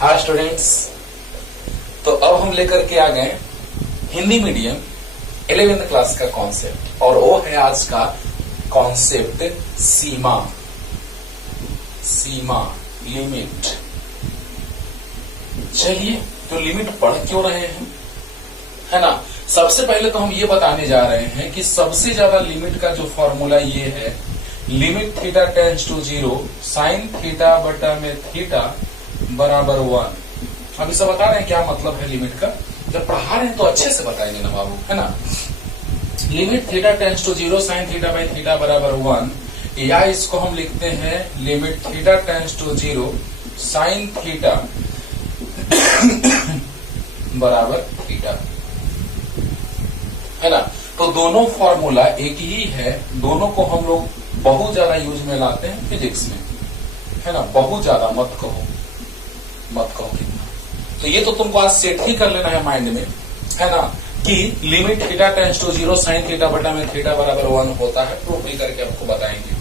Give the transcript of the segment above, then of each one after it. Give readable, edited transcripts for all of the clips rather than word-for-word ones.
Hi students, तो अब हम लेकर के आ गए हिंदी मीडियम 11th क्लास का कॉन्सेप्ट, और वो है आज का कॉन्सेप्ट सीमा। सीमा, लिमिट। चलिए, तो लिमिट पढ़ क्यों रहे हैं, है ना। सबसे पहले तो हम ये बताने जा रहे हैं कि सबसे ज्यादा लिमिट का जो फॉर्मूला ये है, limit theta tends to 0 sine theta बटा में थीटा बराबर 1। अभी सब बता रहे हैं क्या मतलब है लिमिट का। जब पढ़ा रहे हैं तो अच्छे से बताएंगे ना बाबू, है ना। Limit theta tends to 0 sine theta by theta बराबर 1, या इसको हम लिखते हैं limit theta tends to 0 sine theta बराबर थीटा, है ना। तो दोनों फॉर्मूला एक ही है, दोनों को हम लोग बहुत ज्यादा यूज में लाते हैं फिजिक्स में, है ना। बहुत ज्यादा मत कहो कितना। तो ये तो तुमको आज सेट ही कर लेना है माइंड में, है ना, कि limit theta tends to 0 sine theta बटा में थीटा बराबर 1 होता है। प्रूफ भी करके आपको बताएंगे,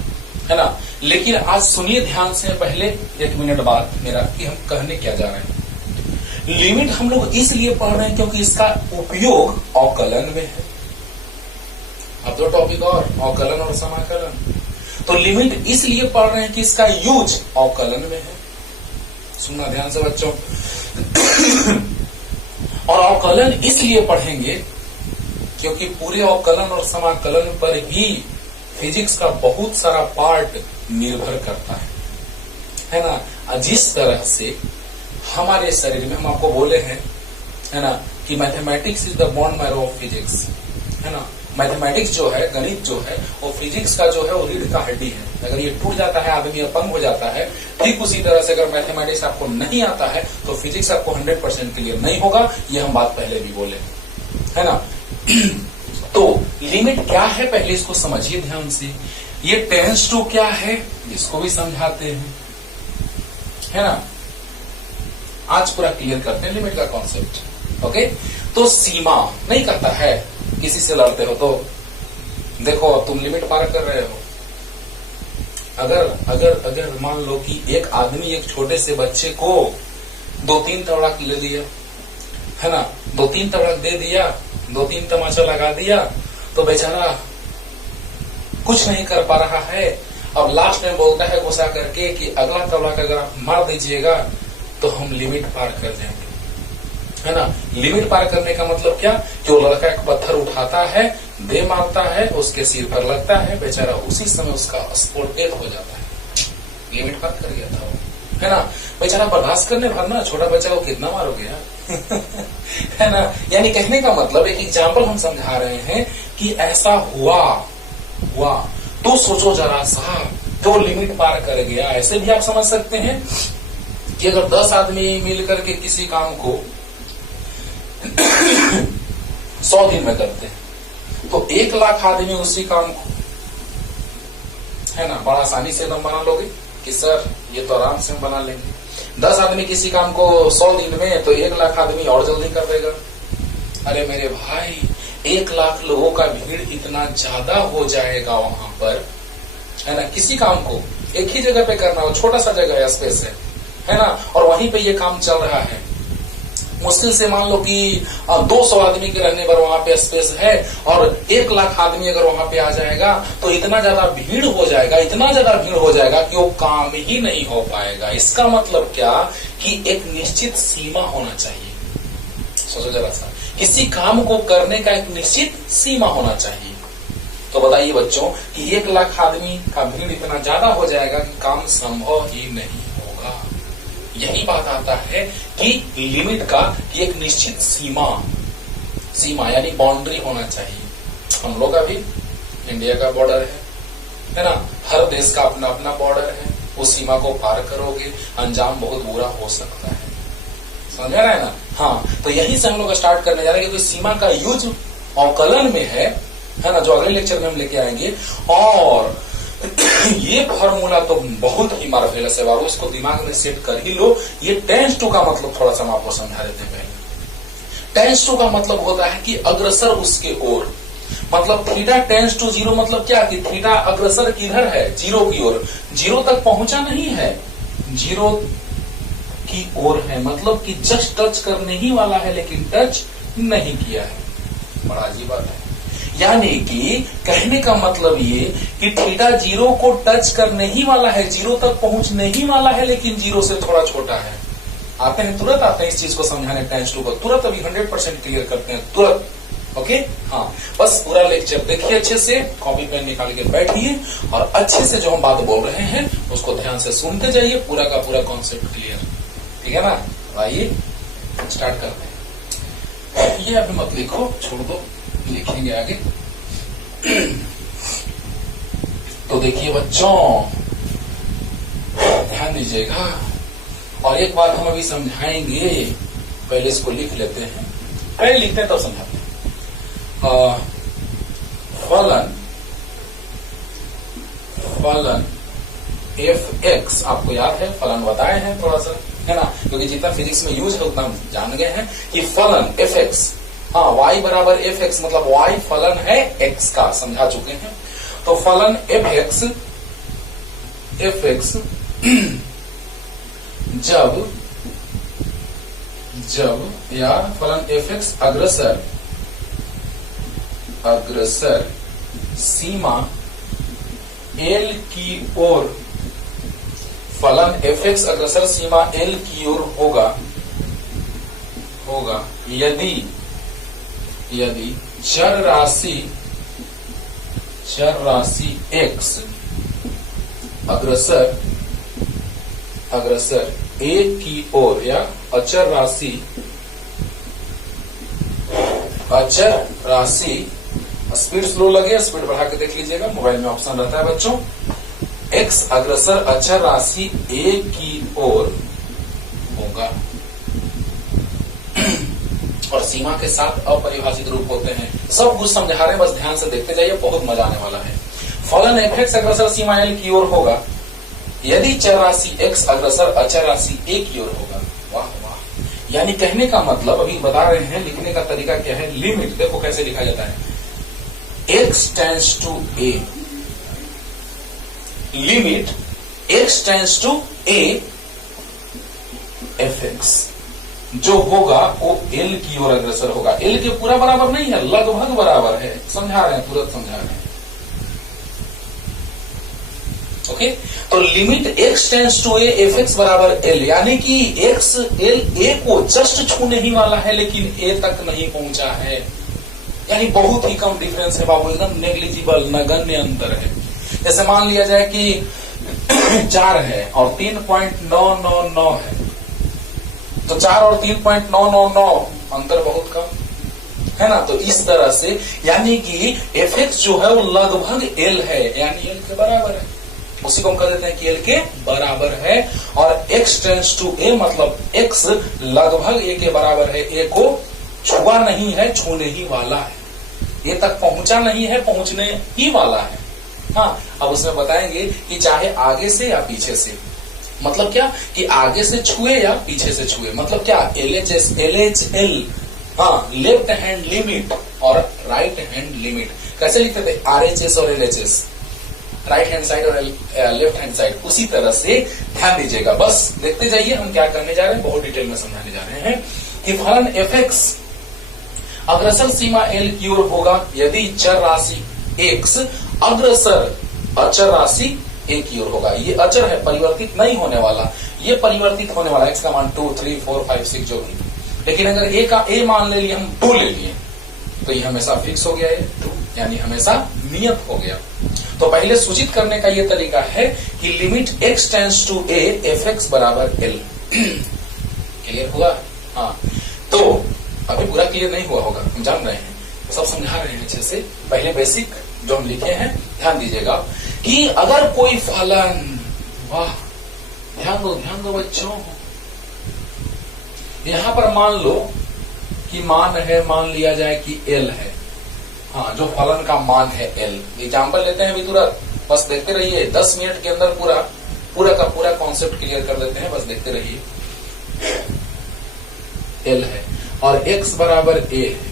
है ना। लेकिन आज सुनिए ध्यान से, पहले 1 मिनट बाद मेरा, कि हम कहने क्या जा रहे हैं। लिमिट हम लोग इसलिए पढ़ रहे हैं क्योंकि इसका उपयोग अवकलन में है। अब दो टॉपिक और, अवकलन और समाकलन। तो लिमिट इसलिए पढ़ रहे हैं कि इसका यूज अवकलन में है। सुनना ध्यान से बच्चों। और अवकलन इसलिए पढ़ेंगे क्योंकि पूरे अवकलन और समाकलन पर ही फिजिक्स का बहुत सारा पार्ट निर्भर करता है ना। जिस तरह से हमारे शरीर में, हम आपको बोले हैं, है ना, कि mathematics is the bone marrow of physics, है ना। मैथमेटिक्स जो है, गणित जो है, वो फिजिक्स का जो है वो रीढ़ का हड्डी है। अगर ये टूट जाता है, आदमी अपंग हो जाता है। ठीक उसी तरह से अगर मैथमेटिक्स आपको नहीं आता है तो फिजिक्स आपको 100% क्लियर नहीं होगा। ये हम बात पहले भी बोले, है ना। तो लिमिट क्या है, पहले इसको समझिए ध्यान से। ये टेंस टू क्या है, इसको भी समझाते हैं, है ना। आज पूरा क्लियर करते हैं लिमिट का कॉन्सेप्ट। ओके, तो सीमा नहीं करता है, किसी से लड़ते हो तो देखो तुम लिमिट पार कर रहे हो। अगर मान लो कि एक आदमी एक छोटे से बच्चे को 2-3 तड़ाक ले दिया, है ना, 2-3 तड़ाक दे दिया, 2-3 तमाचा लगा दिया, तो बेचारा कुछ नहीं कर पा रहा है। अब लास्ट में बोलता है गुस्सा करके कि अगला तड़ाक अगर आप मार दीजिएगा तो हम लिमिट पार कर जाएंगे, है ना। लिमिट पार करने का मतलब क्या, कि वो लड़का एक पत्थर उठाता है, दे मारता है, उसके सिर पर लगता है, बेचारा उसी समय उसका स्पॉट डेथ हो जाता है। लिमिट पार कर गया था वो, है ना। बेचारा बर्दाश्त करने भर ना, छोटा बच्चा को कितना मारोगे यार। है ना। यानी कहने का मतलब एक एग्जाम्पल हम समझा रहे हैं कि ऐसा हुआ तो सोचो जरा सा, तो लिमिट पार कर गया। ऐसे भी आप समझ सकते हैं कि अगर 10 आदमी मिलकर के किसी काम को 100 दिन में करते हैं तो 1 लाख आदमी उसी काम को, है ना, बड़ा आसानी से एकदम बना लोगे कि सर ये तो आराम से हम बना लेंगे। 10 आदमी किसी काम को 100 दिन में, तो 1 लाख आदमी और जल्दी कर देगा। अरे मेरे भाई, 1 लाख लोगों का भीड़ इतना ज्यादा हो जाएगा वहां पर, है ना। किसी काम को एक ही जगह पे करना हो, छोटा सा जगह है, स्पेस है ना, और वहीं पे ये काम चल रहा है। मुश्किल से मान लो कि 200 आदमी के रहने पर वहां पे स्पेस है, और 1 लाख आदमी अगर वहां पे आ जाएगा तो इतना ज्यादा भीड़ हो जाएगा कि वो काम ही नहीं हो पाएगा। इसका मतलब क्या, कि एक निश्चित सीमा होना चाहिए। सोचो जरा सा, किसी काम को करने का एक निश्चित सीमा होना चाहिए। तो बताइए बच्चों कि 1 लाख आदमी का भीड़ इतना ज्यादा हो जाएगा कि काम संभव ही नहीं होगा। यही बात आता है कि लिमिट का एक निश्चित सीमा यानी बाउंड्री होना चाहिए। हम लोग का भी इंडिया का बॉर्डर है ना, हर देश का अपना अपना बॉर्डर है। उस सीमा को पार करोगे, अंजाम बहुत बुरा हो सकता है। समझ रहा है ना। हाँ, तो यही से हम लोग स्टार्ट करने जा रहे हैं, क्योंकि सीमा का यूज अवकलन में है ना, जो अगले लेक्चर में हम लेके आएंगे। और ये फॉर्मूला तो बहुत ही मार्वेलस है बाबू, इसको दिमाग में सेट कर ही लो। ये टेंस टू का मतलब थोड़ा सा हम आपको समझा देते हैं पहले। टेंस टू का मतलब होता है कि अग्रसर उसके ओर, मतलब थीटा टेंस टू 0 मतलब क्या, कि थीटा अग्रसर किधर है, 0 की ओर। 0 तक पहुंचा नहीं है, 0 की ओर है, मतलब कि जस्ट टच करने ही वाला है लेकिन टच नहीं किया है। बड़ा अजीब बात है। यानी कि कहने का मतलब ये कि थीटा जीरो को टच करने ही वाला है, जीरो तक पहुंचने ही वाला है, लेकिन जीरो से थोड़ा छोटा है। आते हैं, तुरंत आते हैं इस चीज को समझाने टाइम्स टू को, तुरंत अभी 100% क्लियर करते हैं तुरंत। ओके, हाँ, बस पूरा लेक्चर देखिए अच्छे से, कॉपी पेन निकाल के बैठिए और अच्छे से जो हम बात बोल रहे हैं उसको ध्यान से सुनते जाइए, पूरा का पूरा कॉन्सेप्ट क्लियर, ठीक है ना। आइए स्टार्ट करते हैं। ये अभी मत लिखो, छोड़ दो, लिखेंगे आगे। तो देखिए बच्चों, ध्यान दीजिएगा, और एक बात हम अभी समझाएंगे, पहले इसको लिख लेते हैं, पहले लिखते हैं तब समझाते हैं। फलन एफ एक्स, आपको याद है फलन बताए हैं थोड़ा सा, है ना, क्योंकि जितना फिजिक्स में यूज है उतना हम जान गए हैं कि फलन एफ एक्स, हाँ, y बराबर एफ एक्स, मतलब y फलन है x का, समझा चुके हैं। तो फलन एफ एक्स जब या फलन एफ एक्स अग्रसर सीमा l की ओर, फलन एफ एक्स अग्रसर सीमा l की ओर होगा यदि चर राशि x अग्रसर a की ओर, या अचर राशि, स्पीड स्लो लगे, स्पीड बढ़ा के देख लीजिएगा, मोबाइल में ऑप्शन रहता है बच्चों। x अग्रसर अचर राशि a की ओर होगा, और सीमा के साथ अपरिभाषित रूप होते हैं। सब कुछ समझा रहे हैं, बस ध्यान से देखते जाइए, बहुत मजा आने वाला है। फलन एफ एक्स अग्रसर सीमा l की ओर होगा यदि चर राशि x अग्रसर अचर राशि a की ओर होगा। वाह वाह, यानी कहने का मतलब अभी बता रहे हैं, लिखने का तरीका क्या है। लिमिट देखो कैसे लिखा जाता है, x tends to a, limit x tends to a f x जो होगा वो l की ओर अग्रसर होगा। l के पूरा बराबर नहीं है, लगभग बराबर है, समझा रहे हैं, तुरंत समझा रहे हैं। ओके, तो limit x tends to a f x बराबर l, यानी कि x a को जस्ट छूने ही वाला है लेकिन a तक नहीं पहुंचा है, यानी बहुत ही कम डिफरेंस है बाबू, एकदम नेग्लिजिबल, नगण्य अंतर है। जैसे मान लिया जाए कि 4 है और 3.999 है, तो 4 और 3.999 अंतर बहुत कम है ना। तो इस तरह से यानी कि एफ एक्स जो है वो लगभग एल है, यानी एल के बराबर है, उसी को हम कह देते हैं कि एल के बराबर है। और एक्स टेंड्स टू ए मतलब एक्स लगभग ए के बराबर है, ए को छुआ नहीं है, छूने ही वाला है, ए तक पहुंचा नहीं है, पहुंचने ही वाला है। हाँ, अब उसमें बताएंगे कि चाहे आगे से या पीछे से, मतलब क्या कि आगे से छुए या पीछे से छुए, मतलब क्या LHL, हाँ, लेफ्ट हैंड लिमिट और राइट हैंड लिमिट। कैसे लिखते थे, RHS और LHS, राइट हैंड साइड और लेफ्ट हैंड साइड, उसी तरह से ध्यान दीजिएगा। बस देखते जाइए हम क्या करने जा रहे हैं, बहुत डिटेल में समझाने जा रहे हैं कि फलन एफ एक्स अग्रसर सीमा L की ओर होगा यदि चर राशि x अग्रसर अचर राशि a की ओर होगा। ये अचर है, परिवर्तित नहीं होने वाला, ये परिवर्तित होने वाला, x का मान 2, 3, 4, 5, 6 जो भी। लेकिन अगर a का a मान ले लिए, हम 2 ले लिए, तो ये हमेशा फिक्स हो गया, ये 2 यानी हमेशा नियत हो गया। तो पहले सूचित करने का ये तरीका है कि limit x tends to a f x बराबर l। क्लियर हुआ? हाँ, तो अभी पूरा क्लियर नहीं हुआ होगा, हम जान रहे हैं, तो सब समझा रहे हैं अच्छे से। पहले बेसिक जो हम लिखे हैं ध्यान दीजिएगा कि अगर कोई फलन, वाह ध्यान दो बच्चों, यहां पर मान लो कि मान है, मान लिया जाए कि l है, हाँ, जो फलन का मान है l। एग्जाम्पल लेते हैं अभी तुरंत, बस देखते रहिए, 10 मिनट के अंदर पूरा का पूरा कॉन्सेप्ट क्लियर कर देते हैं, बस देखते रहिए। l है और x बराबर a है,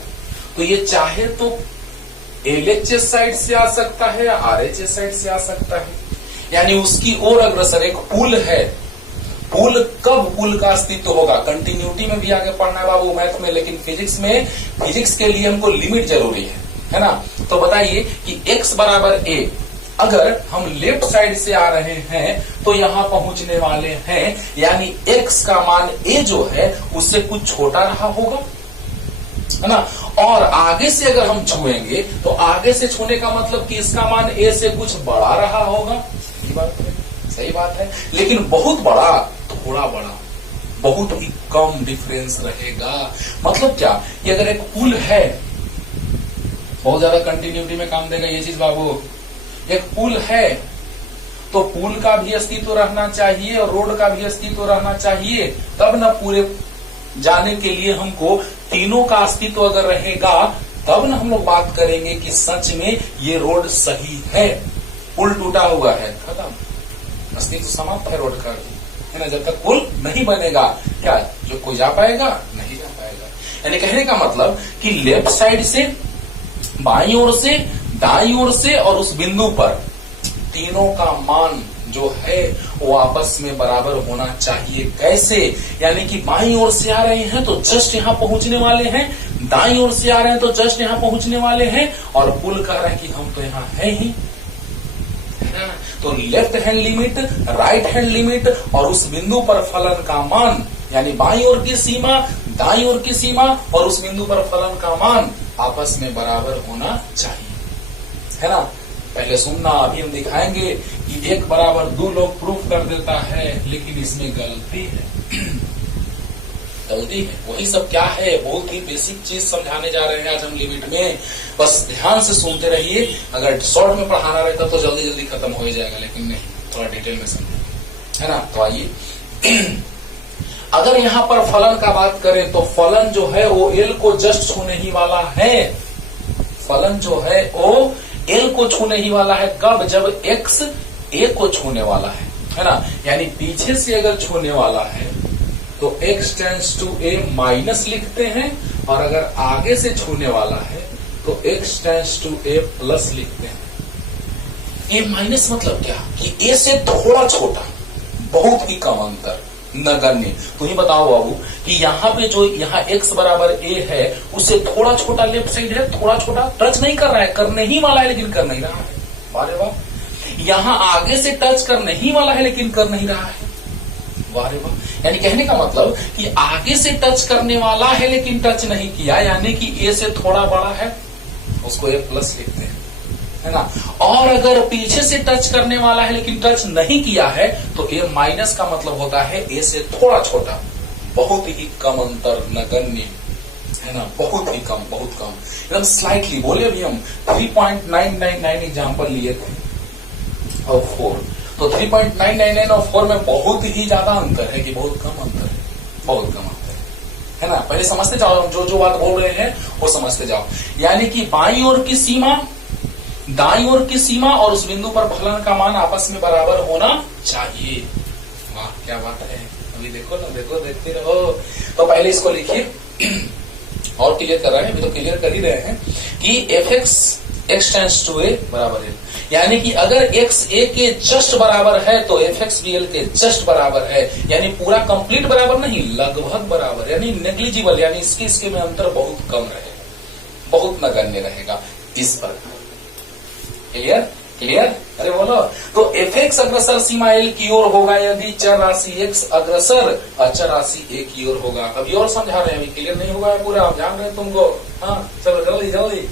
तो ये चाहे तो LHS साइड से आ सकता है या RHS साइड से आ सकता है, यानी उसकी ओर अग्रसर एक पुल है, पुल कब पुल का अस्तित्व होगा, कंटिन्यूटी में भी आगे पढ़ना है बाबू मैथ में, लेकिन फिजिक्स के लिए हमको लिमिट जरूरी है ना। तो बताइए कि x बराबर a, अगर हम लेफ्ट साइड से आ रहे हैं तो यहां पहुंचने वाले हैं, यानी x का मान a जो है उससे कुछ छोटा रहा होगा, है ना। और आगे से अगर हम छुएंगे तो आगे से छूने का मतलब कि इसका मान a से कुछ बड़ा रहा होगा। सही बात है, लेकिन बहुत बड़ा, थोड़ा बड़ा, बहुत ही कम डिफरेंस रहेगा। मतलब क्या, कि अगर एक पुल है, बहुत ज्यादा कंटिन्यूटी में काम देगा ये चीज बाबू। एक पुल है तो पुल का भी अस्तित्व रहना चाहिए और रोड का भी अस्तित्व रहना चाहिए, तब ना पूरे जाने के लिए हमको तीनों का अस्तित्व अगर रहेगा तब ना हम लोग बात करेंगे कि सच में ये रोड सही है। पुल टूटा हुआ है, खत्म, अस्तित्व समाप्त है रोड का, है ना। जब तक पुल नहीं बनेगा क्या जो कोई जा पाएगा, नहीं जा पाएगा। यानी कहने का मतलब कि लेफ्ट साइड से, बाईं ओर से, दाईं ओर से और उस बिंदु पर तीनों का मान जो है वो आपस में बराबर होना चाहिए। कैसे, यानी कि बाईं ओर से आ रहे हैं तो जस्ट यहां पहुंचने वाले हैं, दाईं ओर से आ रहे हैं तो जस्ट यहां पहुंचने वाले हैं, और पुल कह रहा है कि हम तो यहां है ही। तो left hand limit, right hand limit और उस बिंदु पर फलन का मान, यानी बाईं ओर की सीमा, दाईं ओर की सीमा और उस बिंदु पर फलन का मान आपस में बराबर होना चाहिए, है ना। पहले सुनना, अभी हम दिखाएंगे कि 1 बराबर 2 लोग प्रूफ कर देता है, लेकिन इसमें गलती है। गलती है वही सब क्या है, बहुत ही बेसिक चीज समझाने जा रहे हैं आज हम लिमिट में। बस ध्यान से सुनते रहिए, अगर शॉर्ट में पढ़ाना रहता तो जल्दी जल्दी खत्म हो जाएगा, लेकिन नहीं, थोड़ा डिटेल में समझे, है ना। तो आइए, अगर यहाँ पर फलन का बात करें तो फलन जो है वो एल को जस्ट छूने ही वाला है। फलन जो है वो एल को छूने ही वाला है, कब, जब एक्स ए को छूने वाला है ना। यानी पीछे से अगर छूने वाला है तो x tends to a minus लिखते हैं, और अगर आगे से छूने वाला है तो x tends to a plus लिखते हैं। a माइनस मतलब क्या, कि a से थोड़ा छोटा, बहुत ही कम अंतर, नगण्य। तो ही बताओ बाबू कि यहाँ पे जो यहाँ x बराबर a है उससे थोड़ा छोटा लेफ्ट साइड है, थोड़ा छोटा, टच नहीं कर रहा है, करने ही वाला है लेकिन कर नहीं रहा है। वाह रे वाह। यहाँ आगे से टच करने ही वाला है लेकिन कर नहीं रहा है। वाह रे वाह। यानी कहने का मतलब कि आगे से टच करने वाला है लेकिन टच नहीं किया, यानी कि a से थोड़ा बड़ा है, उसको a प्लस लिखते हैं, है ना। और अगर पीछे से टच करने वाला है लेकिन टच नहीं किया है तो a माइनस का मतलब होता है a से थोड़ा छोटा, बहुत ही कम अंतर, नगण्य, है ना, बहुत ही कम, बहुत कम, एकदम स्लाइटली। बोले अभी हम 3.999 एग्जाम्पल लिए थे और 4, तो 3.999 और 4 में बहुत ही ज्यादा अंतर है कि बहुत कम अंतर है, बहुत कम अंतर है ना। पहले समझते जाओ, हम जो बात बोल रहे हैं वो समझते जाओ। यानी कि बाईं ओर की सीमा, दाईं ओर की सीमा और उस बिंदु पर फलन का मान आपस में बराबर होना चाहिए। वाह क्या बात है, अभी देखो ना, देखो, देखते रहो। तो पहले इसको लिखिए और क्लियर कर रहे हैं, अभी तो क्लियर कर ही रहे हैं कि एफ एक्स टेंस टू ए बराबर है, यानी कि अगर x a के जस्ट बराबर है तो एफ एक्स भी एल के जस्ट बराबर है, यानी पूरा कंप्लीट बराबर नहीं, लगभग बराबर, यानी नेग्लिजिबल, यानी इसके में अंतर बहुत कम रहेगा, बहुत नगण्य रहेगा। इस पर क्लियर, क्लियर, अरे बोलो। तो एफ एक्स अग्रसर सीमा एल की ओर होगा यदि चर राशि x अग्रसर अचर राशि a की ओर होगा। अभी और समझा रहे हैं, अभी क्लियर नहीं होगा पूरा, आप जान रहे हैं तुमको। हाँ चलो जल्दी जल्दी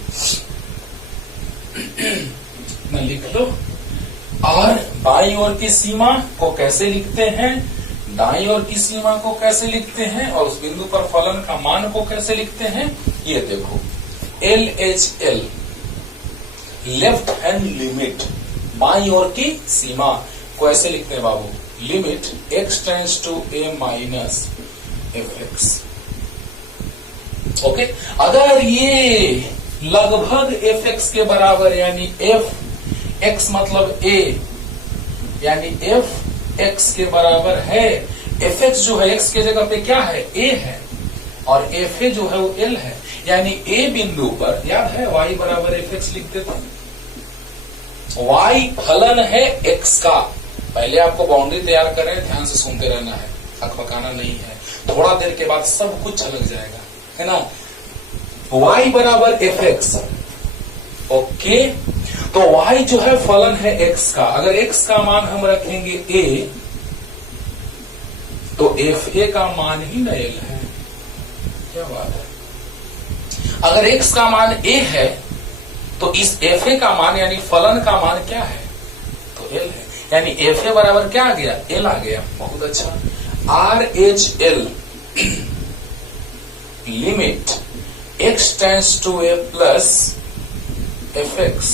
न लिख लो। और बाईं ओर की सीमा को कैसे लिखते हैं, दाईं ओर की सीमा को कैसे लिखते हैं, और उस बिंदु पर फलन का मान को कैसे लिखते हैं, ये देखो। L H L, left hand limit, बाईं ओर की सीमा को ऐसे लिखते हैं बाबू, limit x tends to a minus f x. Okay, अगर ये लगभग एफ एक्स के बराबर, यानी एफ एक्स मतलब a, यानी एफ एक्स के बराबर है, एफ एक्स जो है एक्स के जगह पे क्या है, a है, और एफ ए जो है वो l है, यानी a बिंदु पर, याद है y बराबर एफ एक्स लिखते थे, y फलन है x का, पहले आपको बाउंड्री तैयार करें, ध्यान से सुनते रहना है, अकबकाना नहीं है। थोड़ा देर के बाद सब कुछ छलक जाएगा, है ना। y बराबर fx, ओके। तो y जो है फलन है x का। अगर x का मान हम रखेंगे a, तो fa का मान ही न l है। क्या बात है। अगर x का मान a है तो इस fa का मान यानी फलन का मान क्या है, तो l है। यानी fa बराबर क्या आ गया, l आ गया। बहुत अच्छा। RHL limit x tends to a plus fx,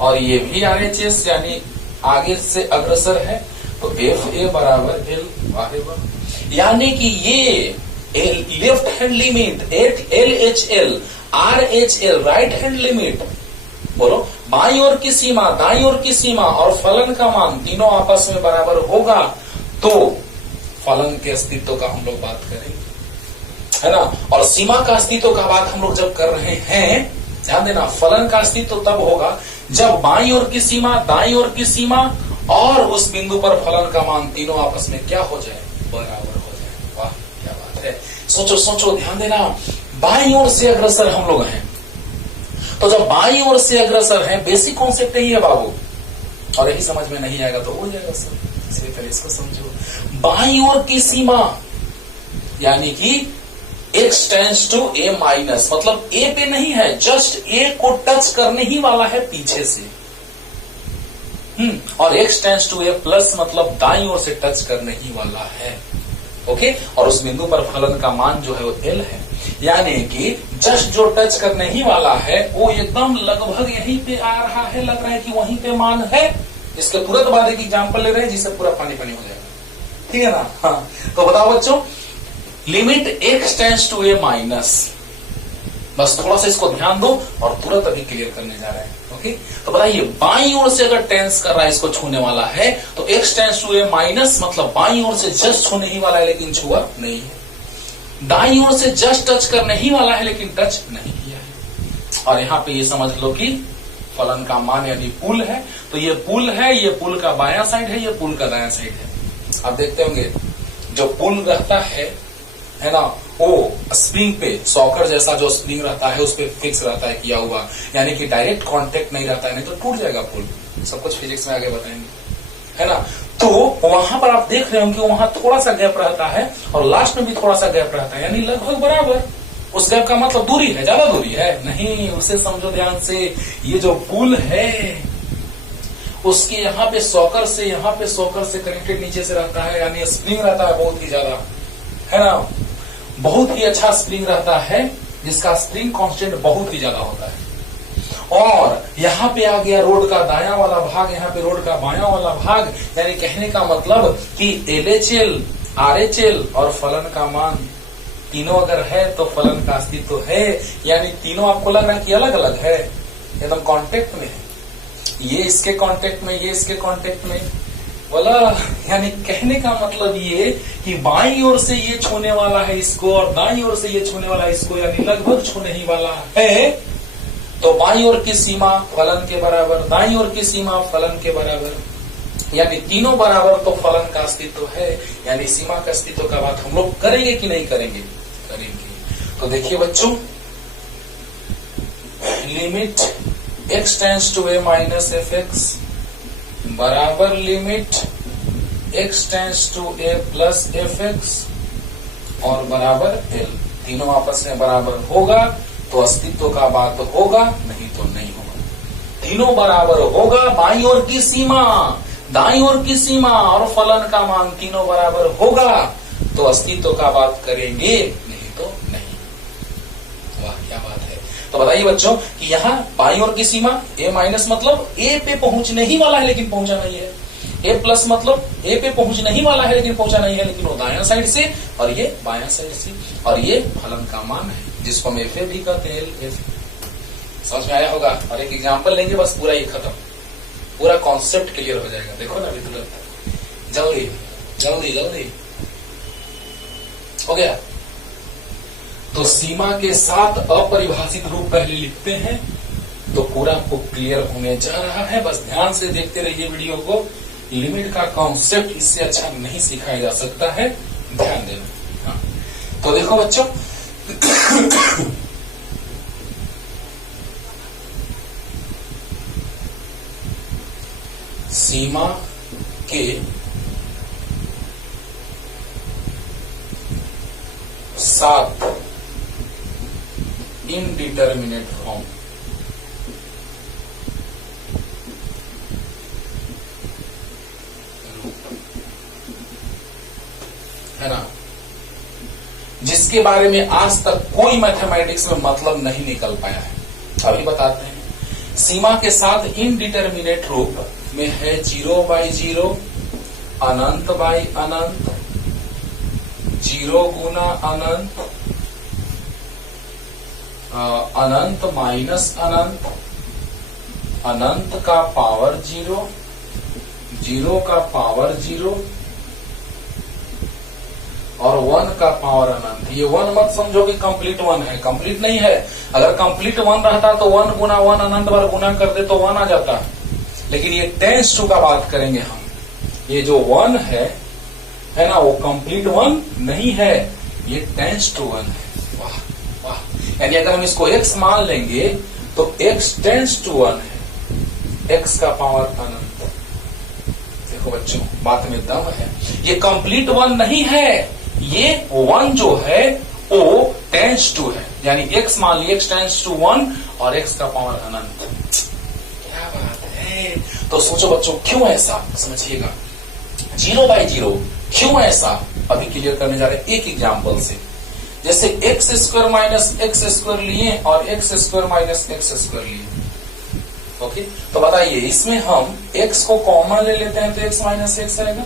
और ये भी RHS यानी आगे से अग्रसर है, तो fa बराबर l। वाहे वाह। यानी कि ये left hand limit LHL, RHL right hand limit, बोलो बाईं ओर की सीमा, दाईं ओर की सीमा और फलन का मान तीनों आपस में बराबर होगा तो फलन के अस्तित्व का हम लोग बात करेंगे, है ना। और सीमा का अस्तित्व का बात हम लोग जब कर रहे हैं, ध्यान देना, फलन का अस्तित्व तब होगा जब बाईं ओर की सीमा, दाईं ओर की सीमा और उस बिंदु पर फलन का मान तीनों आपस में क्या हो जाए, बराबर हो जाए। वाह क्या बात है। सोचो सोचो, ध्यान देना, बाईं ओर से अग्रसर हम लोग हैं, तो जब बाईं ओर से अग्रसर हैं, बेसिक कॉन्सेप्ट ही है बाबू, और यही समझ में नहीं आएगा तो हो जाएगा सर, इसलिए पहले इसको समझो। बाईं ओर की सीमा यानी कि x tends to a minus, मतलब a पे नहीं है, जस्ट a को टच करने ही वाला है पीछे से। और x tends to a plus मतलब दाईं ओर से टच करने ही वाला है, ओके। और उस बिंदु पर फलन का मान जो है वो l है, यानी कि जस्ट जो टच करने ही वाला है वो एकदम लगभग यहीं पे आ रहा है, लग रहा है कि वहीं पे मान है। इसके तुरंत बाद एक एग्जाम्पल ले रहे हैं जिससे पूरा पानी पानी हो जाएगा, ठीक है ना। हाँ, तो बताओ बच्चों, limit x tends to a minus, बस थोड़ा सा इसको ध्यान दो और तुरंत अभी क्लियर करने जा रहे हैं, ओके। तो बताइए, बाईं ओर से अगर टेंस कर रहा है, इसको छूने वाला है, तो x tends to a minus मतलब बाईं ओर से जस्ट छूने ही वाला है लेकिन छुआ नहीं है, दाईं ओर से जस्ट टच करने ही वाला है लेकिन टच नहीं किया है। और यहाँ पे ये समझ लो कि फलन का मान यानी पुल है, तो ये पुल है, ये पुल का बायां साइड है, ये पुल का दायां साइड है। आप देखते होंगे जो पुल रहता है ना, वो स्प्रिंग पे, सॉकर जैसा जो स्प्रिंग रहता है उस पे फिक्स रहता है किया हुआ, यानी कि डायरेक्ट कांटेक्ट नहीं रहता है, नहीं तो टूट जाएगा पुल। सब कुछ फिजिक्स में आगे बताएंगे, है ना। तो वहां पर आप देख रहे हो कि वहां थोड़ा सा गैप रहता है और लास्ट में भी थोड़ा सा गैप रहता है, यानी लगभग बराबर। उस गैप का मतलब दूरी है, ज्यादा दूरी है नहीं, उसे समझो ध्यान से। ये जो पुल है उसके यहाँ पे सॉकर से, यहाँ पे सॉकर से कनेक्टेड नीचे से रहता है, यानी स्प्रिंग रहता है बहुत ही ज्यादा, है ना, बहुत ही अच्छा स्प्रिंग रहता है जिसका स्प्रिंग कांस्टेंट बहुत ही ज्यादा होता है। और यहाँ पे आ गया रोड का दायां वाला भाग, यहाँ पे रोड का बायां वाला भाग, यानी कहने का मतलब कि LHL, RHL और फलन का मान तीनों अगर है तो फलन का अस्तित्व है, यानी तीनों आपको लग रहा है कि अलग अलग है, एकदम कांटेक्ट में है, ये इसके कांटेक्ट में, ये इसके कांटेक्ट में, बोला। यानी कहने का मतलब ये कि बाईं ओर से ये छूने वाला है इसको और दाईं ओर से ये छूने वाला है इसको, यानी लगभग छूने ही वाला है। तो बाईं ओर की सीमा फलन के बराबर, दाईं ओर की सीमा फलन के बराबर, यानी तीनों बराबर, तो फलन का अस्तित्व है, यानी सीमा का अस्तित्व का बात हम लोग करेंगे कि नहीं करेंगे, करेंगे। तो देखिए बच्चों, limit x tends to a minus fx बराबर limit x tends to a plus fx और बराबर l, तीनों आपस में बराबर होगा तो अस्तित्व का बात होगा, नहीं तो नहीं होगा। तीनों बराबर होगा, बाईं ओर की सीमा, दाईं ओर की सीमा और फलन का मान तीनों बराबर होगा तो अस्तित्व का बात करेंगे, नहीं तो नहीं। वाह क्या बात है। तो बताइए बच्चों कि यहाँ बाईं ओर की सीमा a माइनस मतलब a पे पहुंचने ही वाला है लेकिन पहुंचा नहीं है, a प्लस मतलब a पे पहुंचने ही वाला है लेकिन पहुंचा नहीं है, लेकिन वो दायां साइड से और ये बायां साइड से, और ये फलन का मान है जिसको हम fa भी कहते हैं, LF। समझ में आया होगा। और एक एग्जाम्पल लेंगे बस, पूरा ही खत्म, पूरा कॉन्सेप्ट क्लियर हो जाएगा। देखो ना अभी तुरंत, जल्दी जल्दी जल्दी हो गया। तो सीमा के साथ अपरिभाषित रूप पहले लिखते हैं, तो पूरा आपको क्लियर होने जा रहा है। बस ध्यान से देखते रहिए वीडियो को। लिमिट का कॉन्सेप्ट इससे अच्छा नहीं सिखाया जा सकता है, ध्यान देना। हाँ। तो देखो बच्चों, सीमा के साथ इनडिटर्मिनेट फॉर्म है ना, जिसके बारे में आज तक कोई मैथमेटिक्स में मतलब नहीं निकल पाया है। अभी बताते हैं। सीमा के साथ इनडिटर्मिनेट रूप में है 0/0, अनंत by Anant, 0 Guna Anant, Anant minus अनंत, अनंत का पावर 0, 0 का पावर 0 और 1 का पावर अनंत। ये 1 मत समझो कि कंप्लीट 1 है, कंप्लीट नहीं है। अगर कंप्लीट 1 रहता तो 1 गुना 1 अनंत बार गुना कर दे तो 1 आ जाता है। लेकिन ये 10 का बात करेंगे हम। ये जो 1 है ना, वो कंप्लीट 1 नहीं है, ये 10 है। वाह वाह। यानी अगर हम इसको x मान लेंगे तो x 10 है, x का पावर अनंत। देखो बच्चों, बात में दम है। ये कंप्लीट 1 नहीं है, ये 1 जो है वो 10 है। यानी x मान लिया, x 10 और x का पावर अनंत। क्या बात है। तो सोचो बच्चों, क्यों ऐसा, समझिएगा। 0/0 क्यों ऐसा, अभी क्लियर करने जा रहे हैं एक एग्जाम्पल से। जैसे x² माइनस x² लिए और x² माइनस x² लिए। ओके, तो बताइए इसमें हम x को कॉमन ले लेते हैं तो x माइनस x आएगा।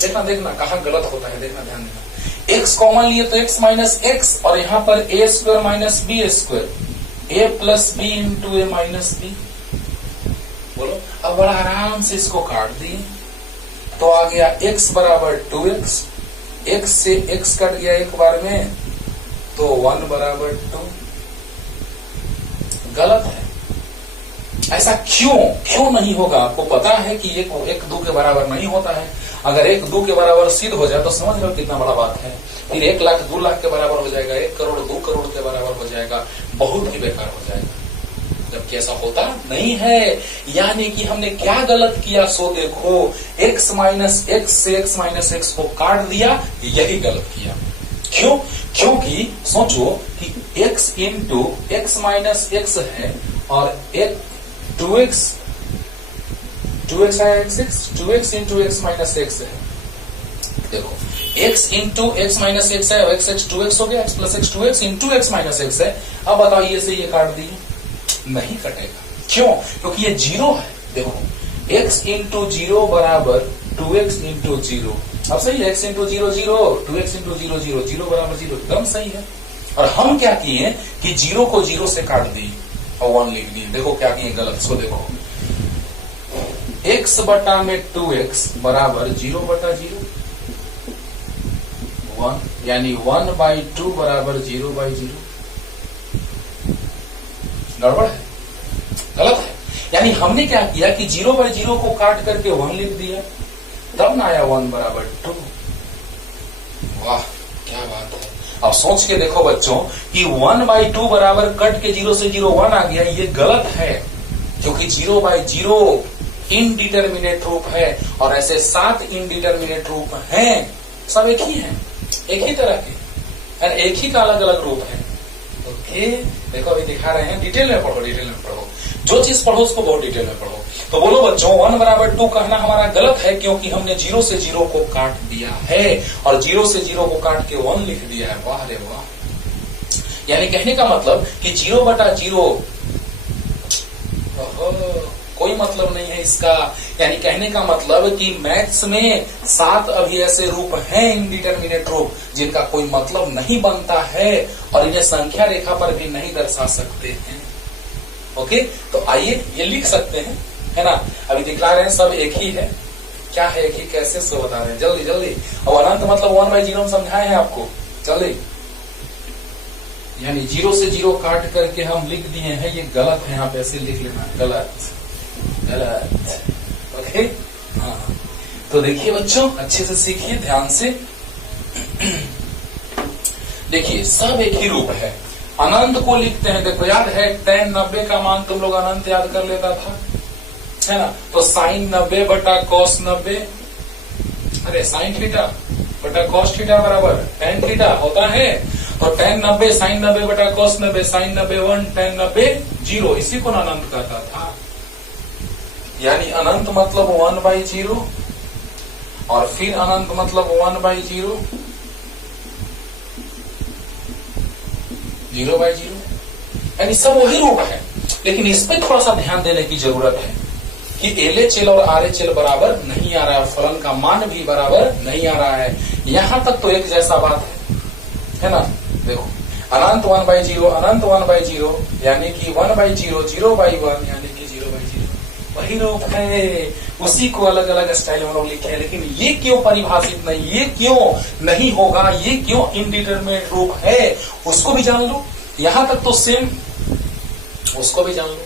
देखना देखना कहाँ गलत होता है, देखना ध्यान देना। x कॉमन लिए तो x माइनस x और यहाँ पर a² minus b², a plus B into A minus B. बोलो, अब बड़ा आराम से इसको काट दिए तो आ गया x बराबर 2x, x से x कट गया एक बार में तो 1 बराबर 2। गलत है। ऐसा क्यों नहीं होगा? आपको पता है कि एक 2 के बराबर नहीं होता है। अगर 1 2 के बराबर सिद्ध हो जाए तो समझ लो कितना बड़ा बात है। फिर 1 लाख 2 लाख के बराबर हो जाएगा, 1 करोड़ 2 करोड़ के बराबर हो जाएगा, बहुत ही बेकार हो जाएगा। जबकि ऐसा होता नहीं है। यानी कि हमने क्या गलत किया, सो देखो, x माइनस x से x माइनस x को काट दिया, यही गलत किया। क्यों? क्योंकि सोचो कि x into x minus x है और 2x आया x, 2x into x minus x है। देखो, x into x minus x है, x 2x हो गया, x plus x 2x into x minus x है। अब बताइए से ये काट दिए, नहीं कटेगा। क्यों? क्योंकि ये 0 है। देखो, x इंटू 0 बराबर 2x इंटू 0। अब सही है, x इंटू 0 0, 2x इंटू 0 0, 0 बराबर 0, एकदम सही है। और हम क्या किए कि 0 को 0 से काट दिए और 1 लिख दिए। देखो क्या किए गलत, इसको देखो। x बटा में 2x बराबर 0/0, 1, यानी 1/2 बराबर 0/0। गड़बड़ है, गलत है। यानी हमने क्या किया कि 0/0 को काट करके 1 लिख दिया, तब ना आया 1 बराबर 2। वाह, क्या बात है। अब सोच के देखो बच्चों कि 1/2 बराबर कट के 0 से 0 1 आ गया, ये गलत है। क्योंकि 0/0 इनडिटर्मिनेट रूप है और ऐसे 7 इनडिटर्मिनेट रूप हैं, सब एक ही है, एक ही तरह के, एक ही का अलग अलग रूप है। ओके, देखो अभी दिखा रहे हैं, डिटेल में पढ़ो, डिटेल में पढ़ो। जो चीज पढ़ो उसको बहुत डिटेल में पढ़ो। तो बोलो बच्चों, 1 बराबर 2 कहना हमारा गलत है, क्योंकि हमने 0 से 0 को काट दिया है और 0 से 0 को काट के 1 लिख दिया है। वाह रे वाह। यानी कहने का मतलब कि 0/0 कोई मतलब नहीं है इसका। यानी कहने का मतलब कि मैथ्स में 7 अभी ऐसे रूप हैं, इनडिटर्मिनेट रूप, जिनका कोई मतलब नहीं बनता है और इन्हें संख्या रेखा पर भी नहीं दर्शा सकते हैं। ओके, तो आइए ये लिख सकते हैं, है ना। अभी दिखला रहे हैं, सब एक ही है। क्या है एक ही, कैसे सो बता रहे हैं, जल्दी जल्दी। और अनंत मतलब 1/0 समझाए हैं आपको, जल्दी। यानी 0 से 0 काट करके हम लिख दिए हैं, ये गलत है, यहाँ पे ऐसे लिख लेना, गलत गलत। ओके, हाँ। तो देखिए बच्चों, अच्छे से सीखिए ध्यान से। देखिए सब एक ही रूप है, अनंत को लिखते हैं। देखो याद है tan 90 का मान तुम लोग अनंत याद कर लेता था, है ना? तो sin 90 बटा cos 90, अरे sin थीटा बटा cos थीटा बराबर tan थीटा होता है। और tan 90 sin 90 बटा cos 90, sin 90 1, tan 90 0, इसी को अनंत कहता था। यानी अनंत मतलब 1/0 और फिर अनंत मतलब 1/0, 0/0, यानी सब वही रूप है। लेकिन इस पे थोड़ा सा ध्यान देने की जरूरत है कि LHL और RHL बराबर नहीं आ रहा है, फलन का मान भी बराबर नहीं आ रहा है। यहां तक तो एक जैसा बात है ना? देखो अनंत 1/0, अनंत 1/0, यानी कि 1/0, 0/1, यानी कि 0/0 वही रूप है। उसी को अलग अलग स्टाइल में लोग लिखे हैं, लेकिन ये क्यों परिभाषित नहीं, ये क्यों नहीं होगा, ये क्यों इनडिटरमिनेट रूप है, उसको भी जान लो। यहां तक तो सेम, उसको भी जान लो,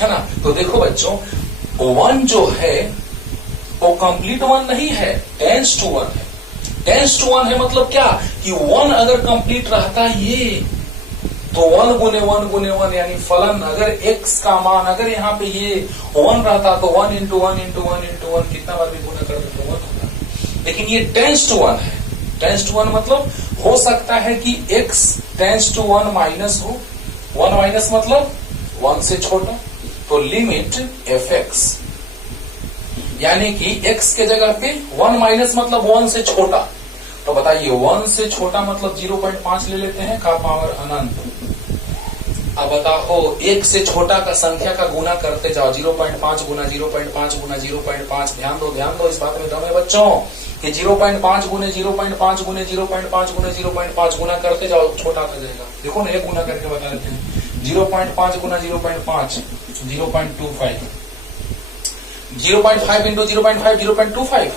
है ना? तो देखो बच्चों, 1 जो है वो कंप्लीट 1 नहीं है, टेंस टू 1 है। टेंस टू 1 है मतलब क्या कि 1 अगर कंप्लीट रहता ये तो 1 गुने 1 गुने 1, यानी फलन अगर x का मान अगर यहाँ पे ये 1 रहता तो 1 इंटू 1 इंटू 1 इंटू 1 कितना बार भी गुना करते तो 1 होता। लेकिन ये टेंस टू 1 है। टेंस टू 1 मतलब हो सकता है कि x टेंस टू 1 माइनस हो, 1 माइनस मतलब 1 से छोटा, तो लिमिट fx, यानी कि x के जगह पे 1 माइनस मतलब 1 से छोटा। तो बताइए 1 से छोटा मतलब 0.5 ले लेते हैं का पावर अनंत। अब बताओ 1 से छोटा का संख्या का गुना करते जाओ, 0.5 गुना 0.5 गुना 0.5। ध्यान दो इस बात में दम है बच्चों कि 0.5 गुने 0.5 गुने 0.5 गुने 0.5 गुना करते जाओ, छोटा आता जाएगा। देखो ना, एक गुना करके बता देते हैं। 0.5 गुना 0.5 0.25, 0.5 इंटू 0.5 0.25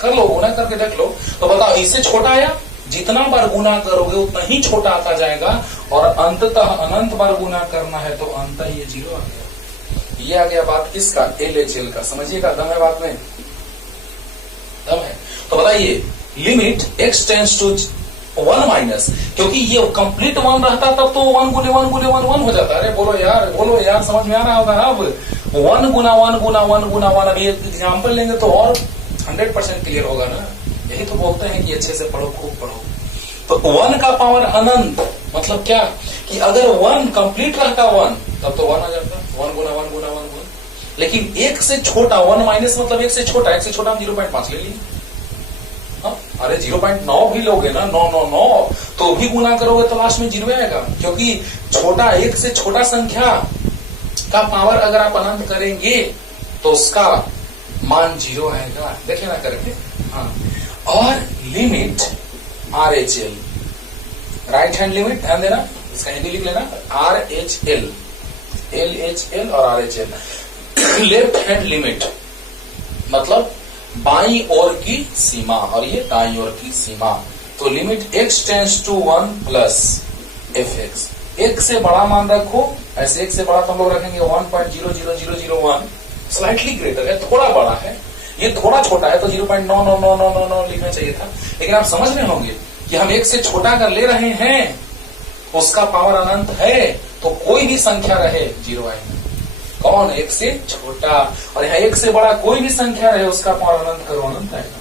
कर लो, गुना करके देख लो। तो बताओ इससे छोटा आया, जितना बार गुना करोगे उतना ही छोटा आता जाएगा, और अंततः अनंत बार गुना करना है तो अंत ये 0 आ गया। ये आ गया बात किसका, LHL का। समझिएगा, दम है बात में, दम है। तो बताइए limit x tends to 1 minus, क्योंकि ये कंप्लीट 1 रहता तब तो 1 गुने 1 गुने 1 1 हो जाता। अरे बोलो यार समझ में आ रहा होगा। अब 1 गुना 1 गुना 1 गुना 1, अभी एग्जाम्पल लेंगे तो और 100% क्लियर होगा ना। यही तो बोलते हैं कि अच्छे से पढ़ो, खूब पढ़ो। तो 1 का पावर अनंत मतलब क्या कि अगर 1 कंप्लीट रहता 1 तब तो 1 आ जाता, 1 गुना 1 गुना 1 1। लेकिन 1 से छोटा 1 माइनस मतलब 1 से छोटा, 1 से छोटा हम 0.5 ले लिए। अरे 0.9 भी लोगे ना, 9 तो भी गुना करोगे तो लास्ट में 0 आएगा, क्योंकि छोटा 1 से छोटा संख्या का पावर अगर आप अनंत करेंगे तो उसका मान 0 आएगा। देख लेना करके। हाँ, और limit RHL, right hand limit, ध्यान देना, इसका हिंदी लिख लेना, RHL, LHL और RHL। लेफ्ट हैंड लिमिट मतलब बाईं ओर की सीमा, और ये दाईं ओर की सीमा। तो limit x tends to 1 plus fx, 1 से बड़ा मान रखो, ऐसे 1 से बड़ा तो हम लोग रखेंगे 1.00001, स्लाइटली ग्रेटर है, थोड़ा बड़ा है, ये थोड़ा छोटा है तो 0.99999 लिखना चाहिए था। लेकिन आप समझ रहे होंगे कि हम 1 से छोटा अगर ले रहे हैं उसका पावर अनंत है, तो कोई भी संख्या रहे 0 आएगा। कौन, 1 से छोटा, और यहाँ 1 से बड़ा कोई भी संख्या रहे उसका पावर अनंत करो, अनंत आएगा।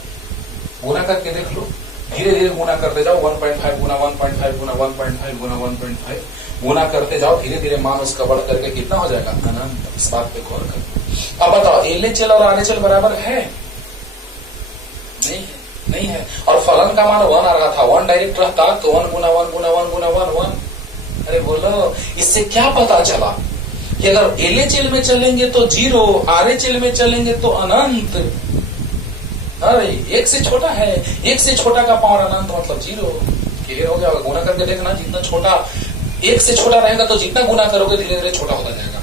गुना करके देख लो, धीरे धीरे गुना करते जाओ, 1.5 गुना 1.5 गुना 1.5 गुना 1.5 गुना करते जाओ, धीरे धीरे मान उसका बढ़ करके कितना हो जाएगा, अनंत। इस बात पे गौर करो। अब बताओ LHL और RHL बराबर है? नहीं है। और फलन का मान 1 आ रहा था, 1 डायरेक्ट रहता तो 1 गुना 1 गुना 1 गुना 1 1। अरे बोलो, इससे क्या पता चला कि अगर LHL में चलेंगे तो 0, RHL में चलेंगे तो अनंत। अरे 1 से छोटा है, 1 से छोटा का पावर अनंत मतलब 0। क्लियर हो गया? गुना करके देखना, जितना छोटा 1 से छोटा रहेगा तो जितना गुना करोगे धीरे धीरे छोटा होता जाएगा,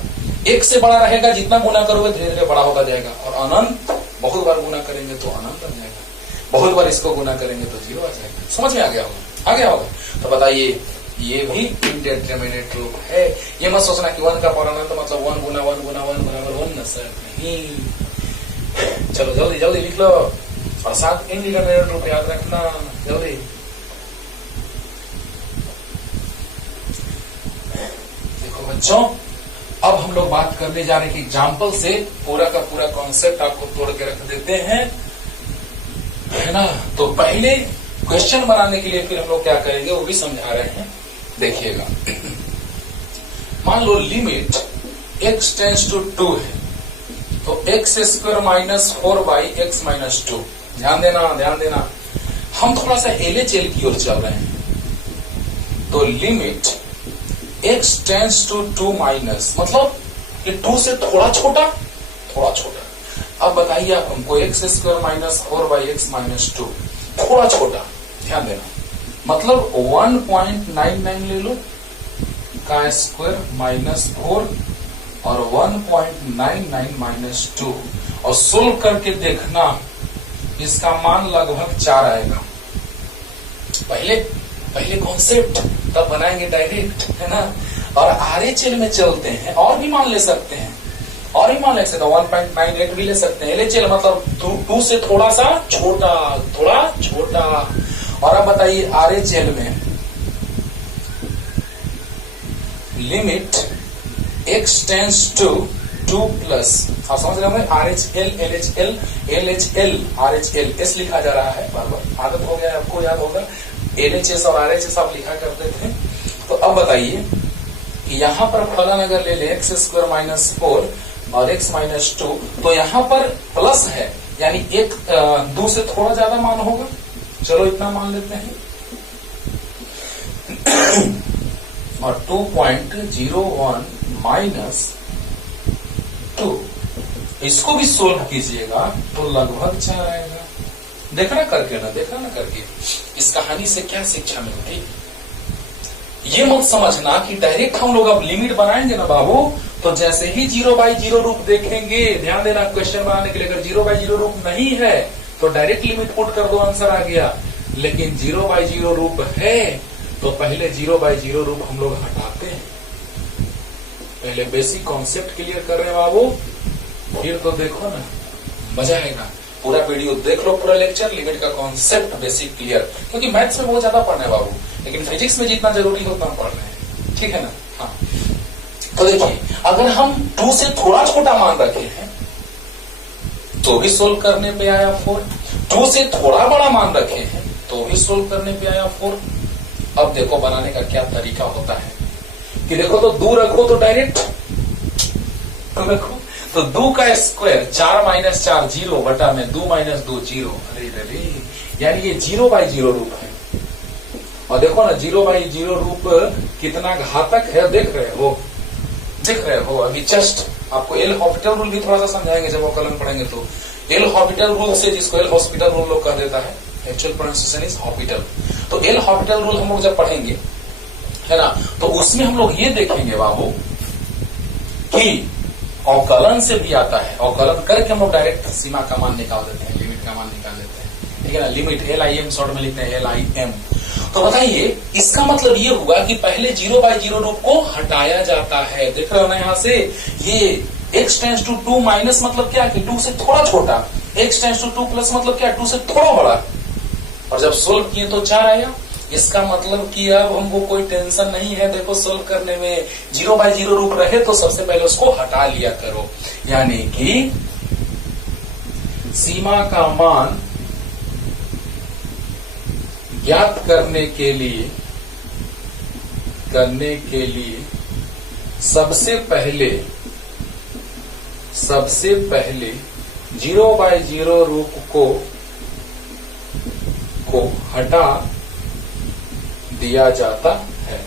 1 से बड़ा रहेगा जितना गुना करोगे धीरे धीरे बड़ा होता जाएगा, और अनंत बहुत बार गुना करेंगे तो अनंत आ जाएगा, बहुत बार इसको गुना करेंगे तो 0 आ जाएगा। समझ में आ गया होगा? तो बताइए ये भी इंडिटरमिनेट रूप है। ये मत सोचना कि 1 का पावर अनंत मतलब 1 गुना 1 गुना 1 बराबर 1 ना सर, नहीं। चलो जल्दी जल्दी लिख लो, और साथ इंडिटरमिनेट रूप याद रखना जल्दी। देखो बच्चों, अब हम लोग बात करने जा रहे हैं कि एग्जाम्पल से पूरा का पूरा कॉन्सेप्ट आपको तोड़ के रख देते हैं, है ना। तो पहले क्वेश्चन बनाने के लिए फिर हम लोग क्या करेंगे वो भी समझा रहे हैं, देखिएगा। मान लो लिमिट x टेंस टू 2 है, तो x square minus 4 by x minus 2। ध्यान देना ध्यान देना, हम थोड़ा सा LHL की ओर चल रहे हैं। तो limit x tends to 2 minus मतलब कि 2 से थोड़ा छोटा, थोड़ा छोटा। अब बताइए आप हमको x square minus 4 by x minus 2, थोड़ा छोटा, ध्यान देना, मतलब 1.99 ले लो का स्क्वायर माइनस 4 और 1.99 माइनस 2, और सोल्व करके देखना, इसका मान लगभग 4 आएगा। पहले कॉन्सेप्ट, तब बनाएंगे डायरेक्ट, है ना। और RHL में चलते हैं, और भी मान ले सकते हैं, और भी मान ले सकते हैं, 1.98 भी ले सकते हैं। LHL मतलब 2 से थोड़ा सा छोटा, थोड़ा छोटा। और अब बताइए RHL में limit x tends to 2 plus, आप समझ रहे होंगे, RHL LHL LHL RHL S लिखा जा रहा है, बार बार आदत हो गया है आपको, याद होगा। LHS और RHS आप लिखा करते थे। तो अब बताइए कि यहाँ पर फलन अगर ले ले x स्क्वायर माइनस 4 और x माइनस 2, तो यहाँ पर प्लस है, यानी 2 से थोड़ा ज्यादा मान होगा। चलो इतना मान लेते हैं। और 2.01 माइनस 2, इसको भी सोल्व कीजिएगा तो लगभग 4 आएगा। देखना करके ना, देखना ना करके, इस कहानी से क्या शिक्षा मिलती। ये मत समझना कि डायरेक्ट हम लोग अब लिमिट बनाएंगे ना बाबू, तो जैसे ही 0/0 रूप देखेंगे, ध्यान देना, क्वेश्चन बनाने के लिए अगर 0/0 रूप नहीं है तो डायरेक्ट लिमिट पुट कर दो, आंसर आ गया। लेकिन 0/0 रूप है तो पहले 0/0 रूप हम लोग हटाते हैं। पहले बेसिक कॉन्सेप्ट क्लियर कर रहे हैं बाबू, फिर तो देखो ना मजा आएगा। पूरा वीडियो देख लो, पूरा लेक्चर, लिमिट का कॉन्सेप्ट बेसिक क्लियर, क्योंकि मैथ्स में बहुत ज्यादा पढ़ना है बाबू, लेकिन फिजिक्स में जितना जरूरी हो उतना पढ़ रहे हैं, ठीक है ना। हाँ, तो देखिए, अगर हम 2 से थोड़ा छोटा मान रखे हैं तो भी सोल्व करने पे आया 4, 2 से थोड़ा बड़ा मान रखे हैं तो भी सोल्व करने पे आया 4। अब देखो बनाने का क्या तरीका होता है कि देखो, तो 2 रखो तो डायरेक्ट, तो देखो तो 2 का स्क्वायर 4 माइनस 4 0 बटा में 2 माइनस 2 0, अरे यानी ये 0/0 रूप है। और देखो ना 0/0 रूप कितना घातक है, देख रहे हो, देख रहे हो। अभी जस्ट आपको एल हॉस्पिटल रूल भी थोड़ा सा समझाएंगे जब वो कलन पढ़ेंगे। तो एल हॉस्पिटल रूल से, जिसको एल हॉस्पिटल रूल लोग कह देता है, एक्चुअल प्रोनाउंसिएशन इज हॉस्पिटल। तो एल हॉस्पिटल रूल हम लोग जब पढ़ेंगे, है ना, तो उसमें हम लोग ये देखेंगे बाबू कि अवकलन से भी आता है, अवकलन करके हम लोग डायरेक्ट सीमा का मान निकाल देते हैं, लिमिट का मान निकाल देते हैं, ठीक है ना। लिमिट LIM शॉर्ट में लिखते हैं, LIM। तो बताइए, इसका मतलब ये हुआ कि पहले 0/0 रूप को हटाया जाता है। देख रहे हो ना यहाँ से, ये x टेंस टू 2 माइनस मतलब क्या कि 2 से थोड़ा छोटा, x टेंस टू 2 प्लस मतलब क्या 2 से थोड़ा बड़ा, और जब सोल्व किए तो 4 आया। इसका मतलब कि अब हमको कोई टेंशन नहीं है, देखो सोल्व करने में 0/0 रूप रहे तो सबसे पहले उसको हटा लिया करो, यानी कि सीमा का मान ज्ञात करने के लिए सबसे पहले 0/0 रूप को हटा दिया जाता है,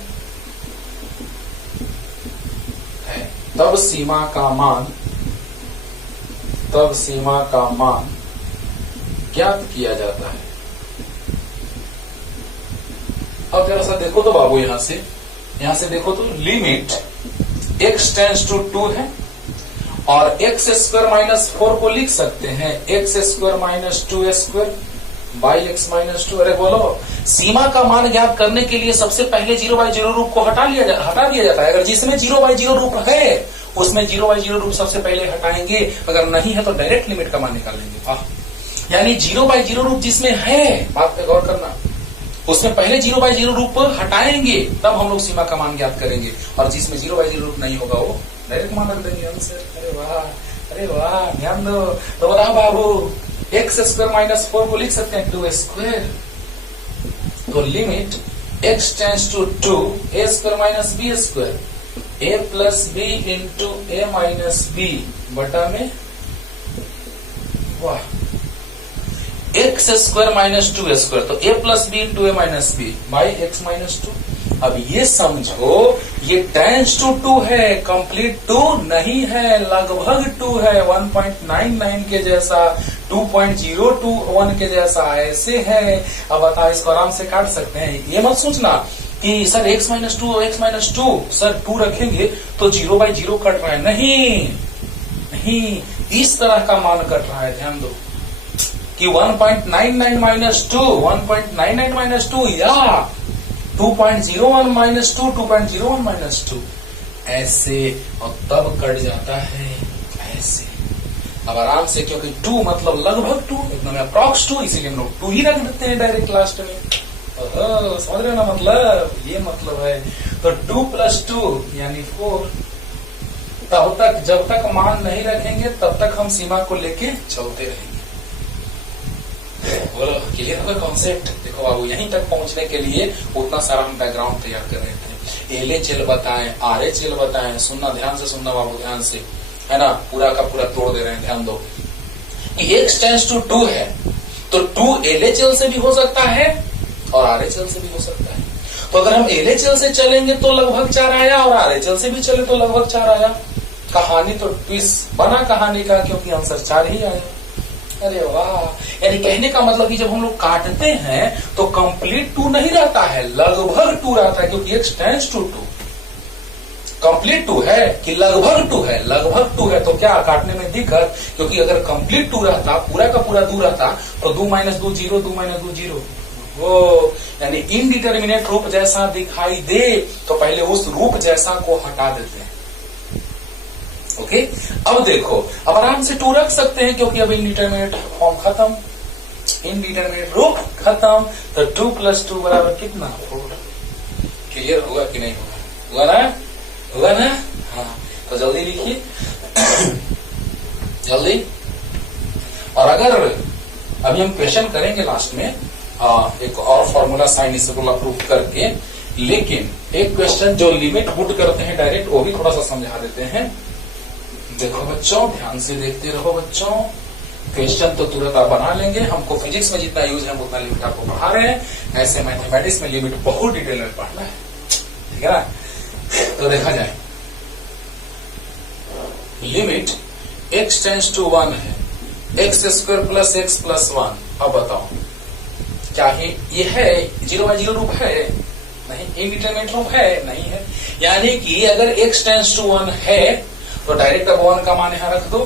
तब सीमा का मान ज्ञात किया जाता है। अब जरा सा देखो तो बाबू, यहां से देखो तो लिमिट x टेंस टू 2 है, और x स्क्वायर माइनस 4 को लिख सकते हैं x square minus 2 square, by x minus two. अरे बोलो, सीमा का मान ज्ञात करने के लिए सबसे पहले 0/0 रूप को हटा दिया जाता है। अगर जिसमें 0/0 रूप है उसमें 0/0 रूप सबसे पहले हटाएंगे, अगर नहीं है तो डायरेक्ट लिमिट का मान निकालेंगे। यानी 0/0 रूप जिसमें है, बात पे गौर करना, उसमें पहले 0/0 रूप हटाएंगे तब हम लोग सीमा का मान ज्ञात करेंगे, और जिसमें 0/0 रूप नहीं होगा वो डायरेक्ट मान रख देंगे आंसर। अरे वाह, अरे वाह, ध्यान दो। तो बता बाबू, x² - 4 को लिख सकते हैं 2² तो limit x tends to 2 a² - b², a plus B into a minus B बटा में, वाह, x² - 2² तो a plus B into a minus B by x minus 2। अब ये समझो, ये टेंड्स टू 2 है, कंप्लीट 2 नहीं है, लगभग 2 है, 1.99 के जैसा, 2.021 के जैसा, ऐसे है। अब बताओ, इसको आराम से काट सकते हैं। ये मत सोचना कि sir x minus 2 x minus 2 sir 2 रखेंगे तो 0/0 कट रहा है। नहीं नहीं, इस तरह का मान कट रहा है। ध्यान दो कि 1.99 माइनस 2, 1.99 माइनस 2 या 2.01 माइनस 2, 2.01 माइनस 2, ऐसे, और तब कट जाता है ऐसे। अब आराम से, क्योंकि 2 मतलब लगभग 2, एकदम अप्रॉक्स 2, इसीलिए हम लोग 2 ही रख देते हैं डायरेक्ट लास्ट में। समझ रहे ना, मतलब ये मतलब है। तो 2 + 2 यानी 4। तब तक, जब तक मान नहीं रखेंगे तब तक हम सीमा को लेके चलते रहेंगे। बोलो, क्लियर होगा कॉन्सेप्ट? देखो बाबू, यहीं तक पहुंचने के लिए उतना सारा हम बैकग्राउंड तैयार कर रहे थे। LHL बताएं, RHL बताएं, सुनना, ध्यान से सुनना बाबू, ध्यान से, है ना, पूरा का पूरा तोड़ दे रहे हैं। ध्यान दो कि x टेंड्स टू 2 है तो 2 LHL से भी हो सकता है और RHL से भी हो सकता है। तो अगर हम LHL से चलेंगे तो लगभग 4 आया, और RHL से भी चले तो लगभग 4 आया। कहानी तो ट्विस्ट बना कहानी का, क्योंकि आंसर 4 ही आया। अरे वाह, यानी कहने का मतलब कि जब हम लोग काटते हैं तो कंप्लीट 2 नहीं रहता है, लगभग 2 रहता है, क्योंकि x टेंड्स टू 2। कंप्लीट 2 है कि लगभग 2 है? लगभग 2 है। तो क्या काटने में दिक्कत? क्योंकि अगर कंप्लीट 2 रहता, पूरा का पूरा 2 रहता, तो 2 - 2 0, 2 - 2 0, वो यानी इनडिटर्मिनेट रूप जैसा दिखाई दे तो पहले उस रूप जैसा को हटा देते हैं। ओके, अब देखो, अब आराम से 2 रख सकते हैं, क्योंकि अब इनडिटर्मिनेट फॉर्म खत्म, इनडिटर्मिनेट रूप खत्म। तो 2 + 2 बराबर कितना? 4। क्लियर हुआ कि नहीं हुआ? हुआ ना? हुआ ना? हाँ, तो जल्दी लिखिए जल्दी। और अगर अभी हम क्वेश्चन करेंगे लास्ट में, एक और फॉर्मूला साइन इसे प्रूव करके, लेकिन एक क्वेश्चन जो लिमिट पुट करते हैं डायरेक्ट, वो भी थोड़ा सा समझा देते हैं। देखो बच्चों, ध्यान से देखते रहो बच्चों, क्वेश्चन तो तुरंत आप बना लेंगे। हमको फिजिक्स में जितना यूज है हम उतना लिमिट आपको पढ़ा रहे हैं, ऐसे मैथमेटिक्स में लिमिट बहुत डिटेल में पढ़ना है, ठीक है ना। तो देखा जाए, लिमिट x टेंड्स टू 1 है, x² + x + 1। अब बताओ, क्या ये है 0/0 रूप है? नहीं। इनडिटरमिनेट रूप है? नहीं है। यानी कि अगर x टेंड्स टू 1 है तो डायरेक्ट अब 1 का मान यहां रख दो,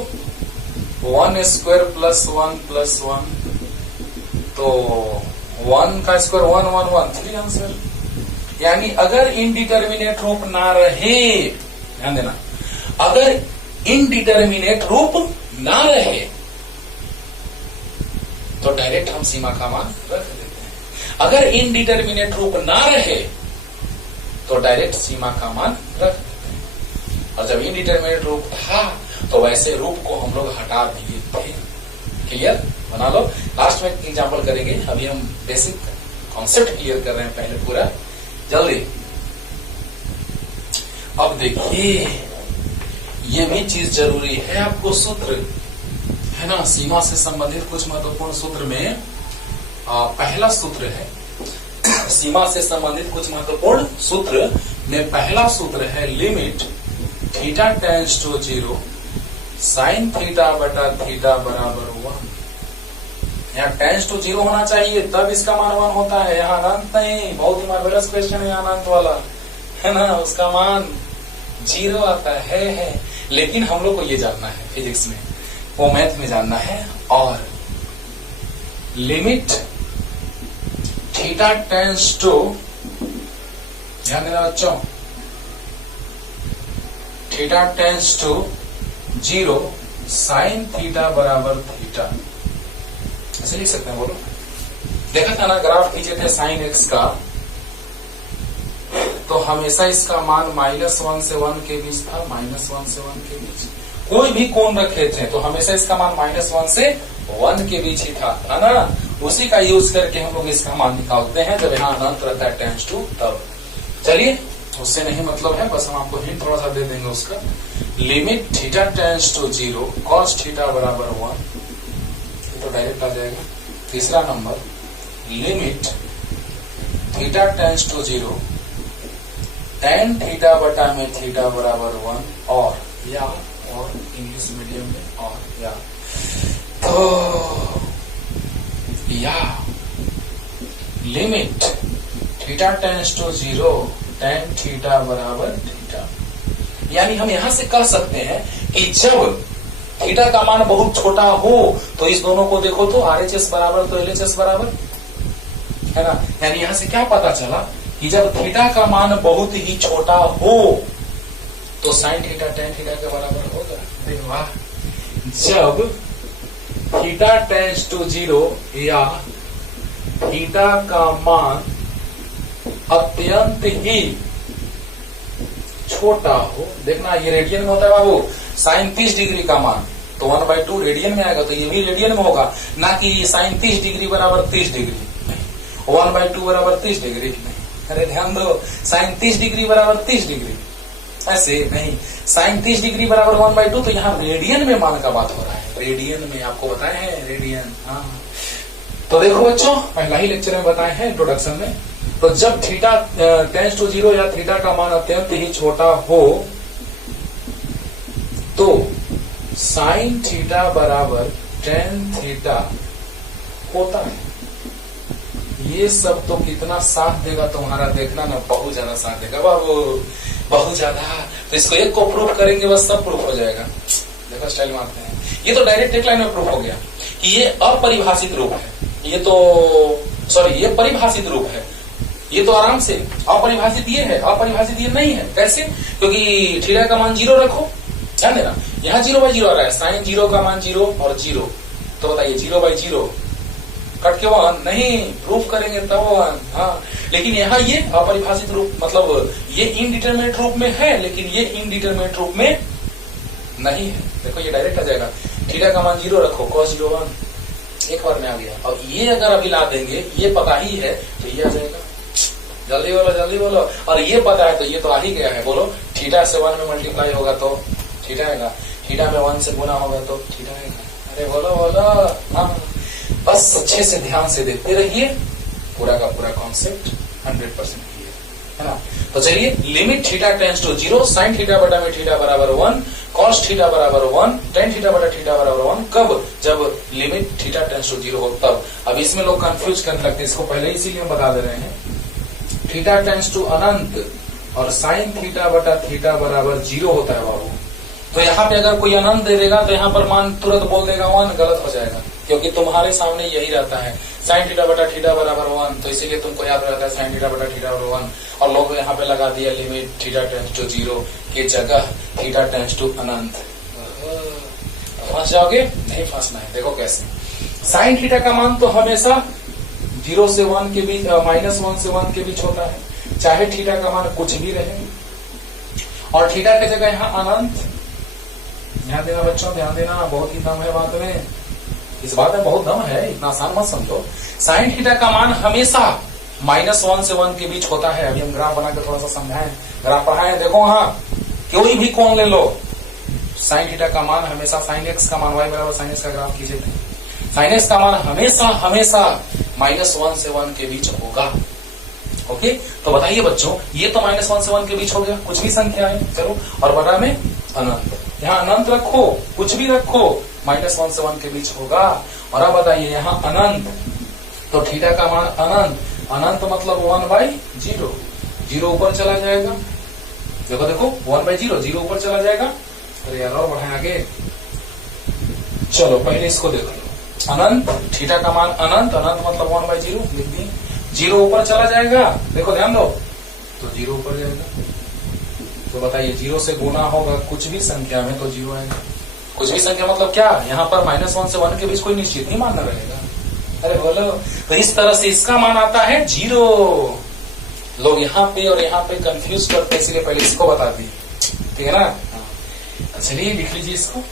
1² + 1 + 1, तो 1 का स्क्वायर 1 1 1 3 आंसर। यानी अगर इनडिटर्मिनेट रूप ना रहे, ध्यान देना, अगर इनडिटर्मिनेट रूप ना रहे तो डायरेक्ट हम सीमा का मान रख देते हैं। अगर इनडिटर्मिनेट रूप ना रहे तो डायरेक्ट सीमा का मान रख देते हैं। और जब इनडिटर्मिनेट रूप था तो वैसे रूप को हम लोग हटा दिए थे। क्लियर? बना लो। लास्ट में एग्जांपल करेंगे, अभी हम बेसिक कॉन्सेप्ट क्लियर कर रहे हैं पहले पूरा, जल्दी। अब देखिए, ये भी चीज जरूरी है आपको, सूत्र है ना, सीमा से संबंधित कुछ महत्वपूर्ण सूत्र में पहला सूत्र है, सीमा से संबंधित कुछ महत्वपूर्ण सूत्र में पहला सूत्र है limit theta tends to 0 sine theta बटा थीटा बराबर 1। यहाँ टेंड्स टू 0 होना चाहिए तब इसका मान 1 होता है, यहाँ अनंत नहीं। बहुत ही मार्वेलस क्वेश्चन है अनंत वाला, है ना, उसका मान 0 आता है। लेकिन हम लोग को ये जानना है फिजिक्स में, वो मैथ में जानना है। और लिमिट थीटा टेंस टू, ध्यान देना बच्चों, theta tends to 0 sine theta बराबर थीटा, ऐसे लिख सकते हैं। बोलो, देखा था ना ग्राफ खींचे थे साइन एक्स का, तो हमेशा इसका मान -1 से 1 के बीच था, -1 से 1 के बीच। कोई भी कोण रखे थे तो हमेशा इसका मान -1 से 1 के बीच ही था, है ना। उसी का यूज करके हम लोग इसका मान निकालते हैं जब यहाँ अनंत रहता है टेंस टू तब। चलिए, उससे नहीं मतलब है, बस हम आपको हिंट थोड़ा सा दे देंगे उसका। Limit theta tends to 0 cos theta बराबर 1, ये तो डायरेक्ट आ जाएगा। तीसरा number, limit theta tends to 0 tan theta बटा में थीटा बराबर 1, और इंग्लिश मीडियम में और तो या limit theta tends to 0 tan theta बराबर थीटा। यानी हम यहां से कह सकते हैं कि जब थीटा का मान बहुत छोटा हो तो इस दोनों को देखो तो RHS बराबर तो LHS बराबर, है ना। यानी यहां से क्या पता चला कि जब थीटा का मान बहुत ही छोटा हो तो साइन थीटा टेन थीटा के बराबर होगा। अरे वाह, जब थीटा टेंस टू 0 या थीटा का मान अत्यंत ही छोटा हो, देखना ये रेडियन में होता है बाबू, साइन 30 डिग्री का मान तो 1/2 रेडियन में आएगा, तो ये भी रेडियन में होगा, ना कि साइन 30 डिग्री बराबर 30 डिग्री, 1/2 बराबर 30 डिग्री नहीं। अरे ध्यान दो, साइन 30 डिग्री बराबर 30 डिग्री, ऐसे नहीं, साइन 30 डिग्री बराबर 1/2, तो यहाँ रेडियन में मान का बात हो रहा है, रेडियन में आपको बताए हैं रेडियन। हाँ, तो देखो बच्चों, पहला ही लेक्चर में बताए हैं इंट्रोडक्शन में, तो जब थीटा टेंस टू 0 या थीटा का मान अत्यंत ही छोटा हो तो साइन थीटा बराबर टेन थीटा होता है। ये सब तो कितना साथ देगा तुम्हारा, देखना ना, बहुत ज्यादा साथ देगा बाबू, बहुत ज्यादा। तो इसको एक को प्रूफ करेंगे बस सब प्रूफ हो जाएगा। देखो स्टाइल मारते हैं, ये तो डायरेक्ट एक लाइन में प्रूफ हो गया कि ये अपरिभाषित रूप है, ये तो सॉरी ये परिभाषित रूप है, ये तो आराम से अपरिभाषित ये है, अपरिभाषित ये नहीं है। कैसे? क्योंकि थीटा का मान 0 रखो, ध्यान देना, यहाँ 0/0 आ रहा है, साइन 0 का मान 0 और 0, तो बताइए 0/0 कट के 1 नहीं, प्रूफ करेंगे तब 1। हाँ, लेकिन यहाँ ये अपरिभाषित रूप, मतलब ये इनडिटरमिनेट रूप में है, लेकिन ये इनडिटरमिनेट रूप में नहीं है। देखो ये डायरेक्ट आ जाएगा, थीटा का मान 0 रखो, cos 0 1 एक बार में आ गया। और ये अगर अभी ला देंगे, ये पता ही है तो ये आ जाएगा, जल्दी बोलो जल्दी बोलो, और ये पता है तो ये तो आ ही गया है। बोलो, थीटा से 1 में मल्टीप्लाई होगा तो थीटा आएगा, थीटा में 1 से गुना होगा तो थीटा आएगा। अरे बोलो बोलो, हाँ, बस अच्छे से ध्यान से देखते रहिए, पूरा का पूरा कॉन्सेप्ट 100% क्लियर है ना। तो चलिए, limit theta tends to 0 sine theta बटा में थीटा बराबर 1 कॉस थीटा बराबर 1 टेन थीटा बटा थीटा बराबर 1, कब? जब लिमिट थीटा टेंस टू 0 हो तब। अब इसमें लोग कंफ्यूज करने लगते हैं, इसको पहले इसीलिए हम बता दे रहे हैं, थीटा टेंस टू अनंत और साइन थीटा बटा थीटा बराबर 0 होता है बाबू। तो यहाँ पे अगर कोई अनंत दे देगा तो यहाँ पर मान तुरंत बोल देगा 1, गलत हो जाएगा, क्योंकि तुम्हारे सामने यही रहता है, साइन थीटा बटा थीटा बराबर 1, तो इसीलिए तुमको याद रहता है साइन थीटा बटा थीटा बराबर 1, और लोग यहाँ पे लगा दिया लिमिट थीटा टेंस टू 0 की जगह थीटा टेंस टू अनंत। फंस जाओगे, नहीं फंसना है। देखो कैसे, साइन थीटा का मान तो हमेशा 0 से 1 के बीच, -1 से 1 के बीच होता है, चाहे थीटा का मान कुछ भी रहे, और थीटा की जगह यहाँ अनंत। ध्यान देना बच्चों, ध्यान देना, बहुत ही दम है बात में, इस बात में बहुत दम है, इतना आसान मत समझो। साइन थीटा का मान हमेशा -1 से 1 के बीच होता है। अभी हम ग्राफ बना के थोड़ा सा समझाएं, ग्राफ पढ़ाएं, देखो वहां कोई भी कोण ले लो, साइन थीटा का मान हमेशा साइन एक्स का मान y बराबर साइन एक्स का ग्राफ कीजिए, साइन एक्स का मान हमेशा हमेशा -1 से 1 के बीच होगा। ओके, तो बताइए बच्चों, ये तो -1 से 1 के बीच हो गया, कुछ भी संख्या है, चलो, और बड़ा में अनंत, यहाँ अनंत रखो, कुछ भी रखो, -1 से 1 के बीच होगा। और अब बताइए यहाँ अनंत, तो थीटा का मान अनंत, अनंत मतलब 1/0, 0 ऊपर चला जाएगा, देखो देखो 1/0, 0 ऊपर चला जाएगा। अरे यार और बढ़ाएं आगे, चलो पहले इसको देख लो, अनंत, थीटा का मान अनंत, अनंत मतलब 1/0 लिख दी, जीरो ऊपर चला जाएगा, देखो ध्यान दो, तो जीरो ऊपर जाएगा। तो बताइए जीरो से गुना होगा कुछ भी संख्या में तो जीरो आएगा। कुछ भी संख्या मतलब क्या, यहाँ पर -1 से 1 के बीच कोई निश्चित नहीं मान रहेगा। अरे बोलो, तो इस तरह से इसका मान आता है जीरो। लोग यहाँ पे और यहाँ पे कंफ्यूज करते, इसलिए पहले इसको बता दिए, ठीक है ना। चलिए लिख लीजिए इसको।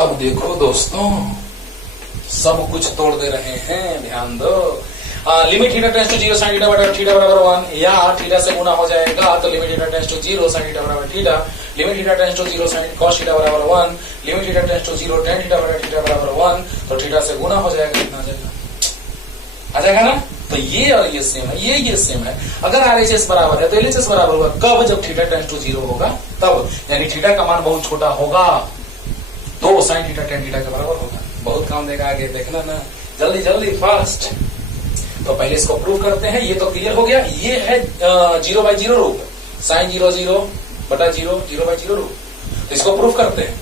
अब देखो दोस्तों, सब कुछ तोड़ दे रहे हैं, ध्यान दो। Limit theta tends to 0 sin theta बराबर थीटा बराबर 1, या थीटा से गुना हो जाएगा तो limit theta tends to 0 sin theta बराबर theta, limit theta tends to 0 sin cos theta बराबर 1, limit theta tends to 0 tan theta बराबर 1, तो थीटा से गुना हो जाएगा, कितना आ जाएगा, आ जाएगा ना। तो ये और ये सेम है, ये सेम है। अगर RHS बराबर है तो LHS बराबर होगा कब, जब थीटा टेंड्स टू 0 होगा तब, यानी थीटा का मान बहुत छोटा होगा तो sin थीटा tan थीटा के बराबर होगा। बहुत काम देगा आगे, देखना ना, जल्दी जल्दी फास्ट। तो पहले इसको प्रूव करते हैं, ये तो क्लियर हो गया। ये है 0/0 रूप, sin 0 0 बटा 0 0/0 रूप, तो इसको प्रूव करते हैं।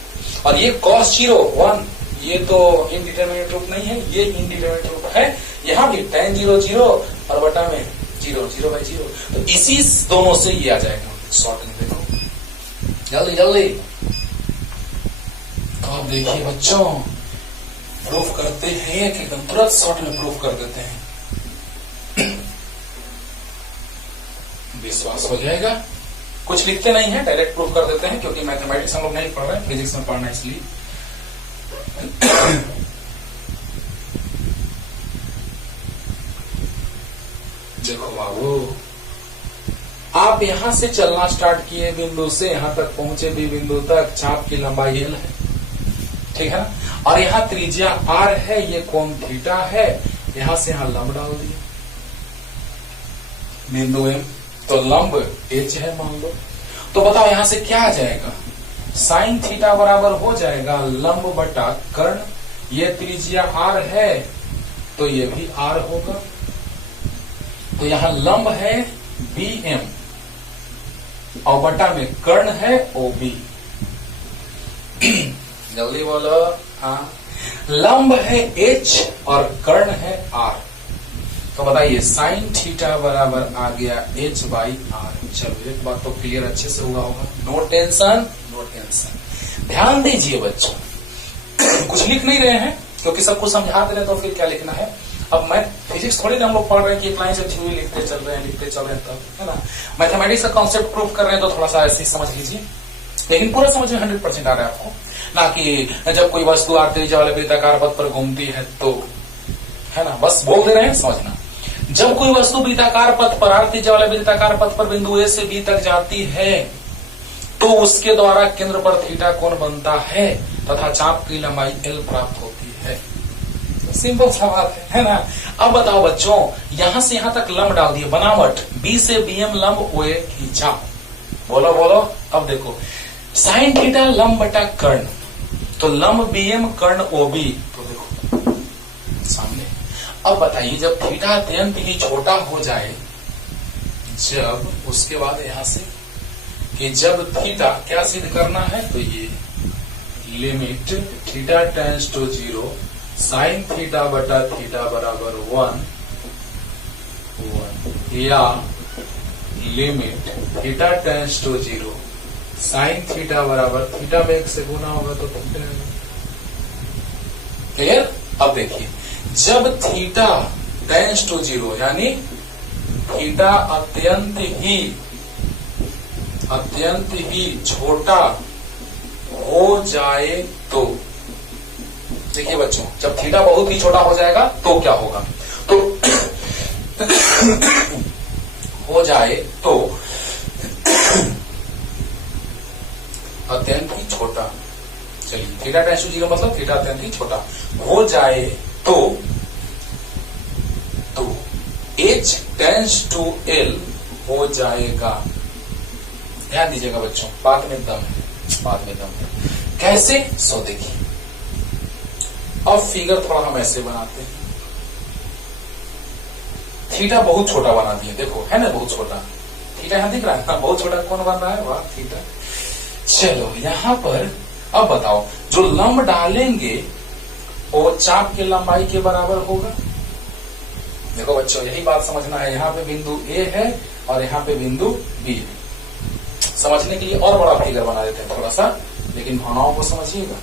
और ये cos 0 1, ये तो इनडिटरमिनेट रूप नहीं है, ये इनडिटरमिनेट रूप है। यहाँ भी tan 0 0 और बटा में 0 0/0, तो इसी दोनों से ये आ जाएगा शॉर्ट में। देखो जल्दी जल्दी, तो आप देखिए बच्चों, प्रूफ करते हैं कि एकदम तुरंत शॉर्ट में प्रूफ कर देते हैं, विश्वास हो जाएगा। कुछ लिखते नहीं है, डायरेक्ट प्रूफ कर देते हैं, क्योंकि मैथमेटिक्स हम लोग नहीं पढ़ रहे हैं, फिजिक्स में पढ़ना इसलिए। देखो बाबू, आप यहां से चलना स्टार्ट किए बिंदु से, यहां तक पहुंचे भी बिंदु तक, चाप की लंबाई L है, ठीक है ना। और यहाँ त्रिज्या R है, ये कोण थीटा है, यहां से यहां लंब डाल दिए बिंदु M, तो लंब H है मान लो। तो बताओ यहां से क्या आ जाएगा, साइन थीटा बराबर हो जाएगा लंब बटा कर्ण, ये त्रिज्या R है तो ये भी R होगा, तो यहां लंब है BM और बटा में कर्ण है OB। जल्दी बोलो, हाँ, लंब है H और कर्ण है R, तो बताइए साइन थीटा बराबर आ गया H/R। चलो एक बात तो क्लियर अच्छे से हुआ होगा, नो टेंशन नो टेंशन। ध्यान दीजिए बच्चों, कुछ लिख नहीं रहे हैं क्योंकि सब कुछ समझा दे रहे, तो फिर क्या लिखना है। अब मैं फिजिक्स थोड़ी ना हम लोग पढ़ रहे हैं कि एक लाइन से थ्योरी लिखते चल रहे हैं तब, है ना। मैथमेटिक्स का कॉन्सेप्ट प्रूव कर रहे हैं तो थोड़ा सा ऐसे ही समझ लीजिए, लेकिन पूरा समझ में 100% आ रहा है आपको ना, कि जब कोई वस्तु आते वाले वृत्ताकार पथ पर घूमती है तो, है ना, बस बोल दे रहे हैं, समझना। जब कोई वस्तु वृत्ताकार पथ पर आती वाले वृत्ताकार पथ पर बिंदु A से B तक जाती है तो उसके द्वारा केंद्र पर थीटा कोण बनता है तथा चाप की लंबाई L प्राप्त होती है। सिंपल सा बात है ना। अब बताओ बच्चों, यहां से यहां तक लंब डाल दिए, बनावट B से BM लंब OA खींचा, बोलो बोलो। अब देखो साइन थीटा लंब बटा कर्ण, तो लंब BM कर्ण OB, तो देखो सामने। अब बताइए जब थीटा अत्यंत ही छोटा हो जाए, जब उसके बाद यहां से कि जब थीटा क्या सिद्ध करना है, तो ये limit theta tends to 0 sine theta बटा थीटा बराबर 1, या limit theta tends to 0 sine theta बराबर थीटा में 1 से गुना होगा तो थीटा। क्लियर। अब देखिए जब थीटा टेंड्स टू 0 यानी थीटा अत्यंत ही छोटा हो जाए तो, देखिए बच्चों, जब थीटा बहुत ही छोटा हो जाएगा तो क्या होगा, तो हो जाए तो अत्यंत ही छोटा, चलिए थीटा टेंड्स टू 0 मतलब थीटा अत्यंत ही छोटा हो जाए तो H टेंड्स टू L हो जाएगा। ध्यान दीजिएगा बच्चों, बात में दम है, बात में दम है। कैसे, सो देखिए। अब फिगर थोड़ा हम ऐसे बनाते हैं, थीटा बहुत छोटा बना दिए, देखो है ना बहुत छोटा, थीटा यहां दिख रहा है ना, बहुत छोटा कौन बन रहा है, वाह थीटा। चलो यहां पर अब बताओ, जो लंब डालेंगे वो चाप की लंबाई के बराबर होगा, बच्चों यही बात समझना है, यहाँ पे बिंदु ए है और यहाँ पे बिंदु बी है। समझने के लिए और बड़ा फिगर बना देते हैं थोड़ा सा, लेकिन भावनाओं को समझिएगा।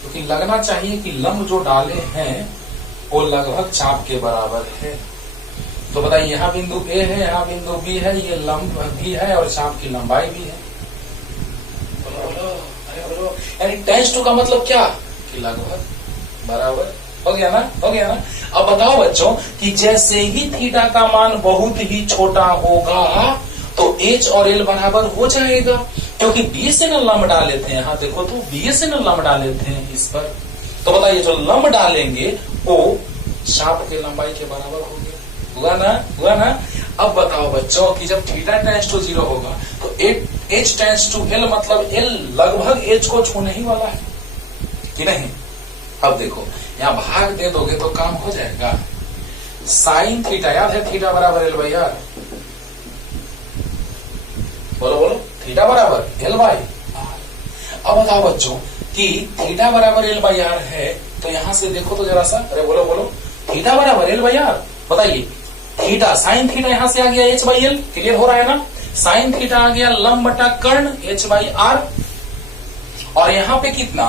क्योंकि लगना चाहिए कि लंब जो डाले हैं वो लगभग चाप के बराबर है। तो बताइए यहाँ बिंदु ए है, यहाँ बिंदु बी है, ये लंब भी है और चाप की लंबाई भी है। यानी टेंस टू का मतलब क्या कि लगभग बराबर। हो गया ना, हो गया ना। अब बताओ बच्चों कि जैसे ही थीटा का मान बहुत ही छोटा होगा तो एच और एल बराबर हो जाएगा, क्योंकि बी से न लंब डाले थे। यहाँ देखो तो बी से न लंब डाले थे इस पर। तो बताइए जो लंब डालेंगे वो चाप के लंबाई के बराबर हो गया। हुआ ना, हुआ ना। अब बताओ बच्चों कि जब थीटा टेंस टू 0 होगा तो एच टेंस टू एल, मतलब एल लगभग एच को छूने ही वाला है कि नहीं। अब देखो यहाँ भाग दे दोगे तो काम हो जाएगा। साइन थीटा, याद है थीटा बराबर एल बाई आर। बोलो बोलो, थीटा बराबर एल बाई आर। अब बताओ बच्चों कि थीटा बराबर एल बाई आर है, तो यहां से देखो तो जरा सा, अरे बोलो बोलो, थीटा बराबर एल बाई आर। बताइए थीटा, साइन थीटा यहां से आ गया एच बाई एल, क्लियर हो रहा है ना। साइन थीटा आ गया लंब बटा कर्ण एच बाई आर, और यहाँ पे कितना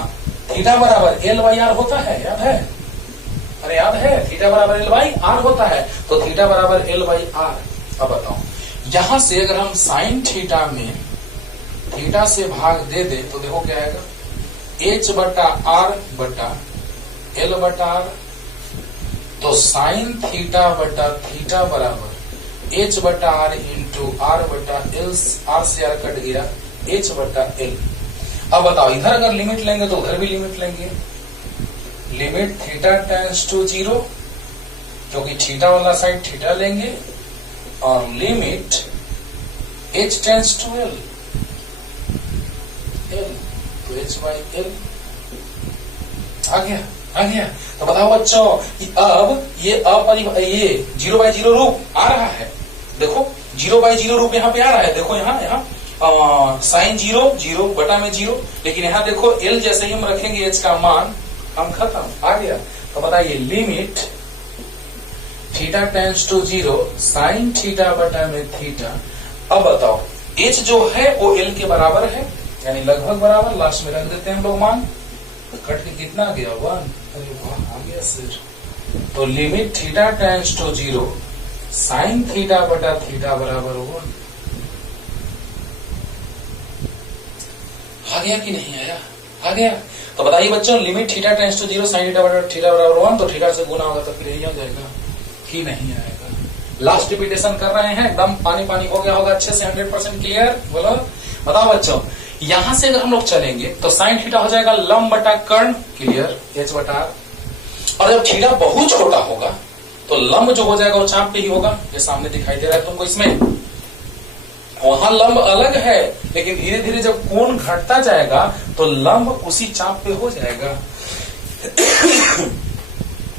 थीटा बराबर एल बाई आर होता है, याद है, अरे याद है थीटा बराबर एल बाई आर होता है। तो थीटा बराबर एल बाई आर। अब बताओ यहां से अगर हम साइन थीटा में थीटा से भाग दे दे तो देखो क्या आएगा, एच बटा आर बटा एल बटा आर। तो साइन थीटा बटा थीटा बराबर एच बटा आर इंटू आर बटा एल, आर से आर कट गया, एच बटा एल। अब बताओ इधर अगर लिमिट लेंगे तो उधर भी लिमिट लेंगे। लिमिट थीटा टेंस टू 0, क्योंकि थीटा वाला साइड थीटा लेंगे, और limit H tends to L, L तो एच बाई एल आ गया, आ गया। तो बताओ बच्चों कि अब ये ये 0 बाई 0 रूप आ रहा है। देखो 0 बाई 0 रूप यहाँ पे आ रहा है। देखो यहाँ साइन 0 बटा में 0, लेकिन यहाँ देखो एल जैसे ही हम रखेंगे एच का मान हम खत्म, आ गया। तो बताइए limit theta tends to 0 sine theta बटा में थीटा। अब बताओ एच जो है वो एल के बराबर है, यानी लगभग बराबर। लास्ट में रख देते हैं हम लोग मान, कट के कितना गया 1। अरे वाह आ गया सर। तो limit theta tends to 0 sine theta बटा थीटा बराबर 1। आ गया कि नहीं आया, आ गया। तो बताइए बच्चों limit theta tends to 0 sine theta बटा थीटा बराबर 1, तो थीटा से गुना होगा तो फिर यही आ जाएगा कि नहीं आएगा। लास्ट रिपीटेशन कर रहे हैं, एकदम पानी पानी हो गया होगा अच्छे से, 100% क्लियर। बोलो बताओ बच्चों यहां से अगर हम लोग चलेंगे तो साइन थीटा हो जाएगा लंब बटा कर्ण, क्लियर, एच बटा आर। और जब थीटा बहुत छोटा होगा तो लंब जो हो जाएगा वो चाप पे ही होगा। ये सामने दिखाई दे रहा है तुमको, इसमें वहां लंब अलग है, लेकिन धीरे धीरे जब कोण घटता जाएगा तो लंब उसी चाप पे हो जाएगा।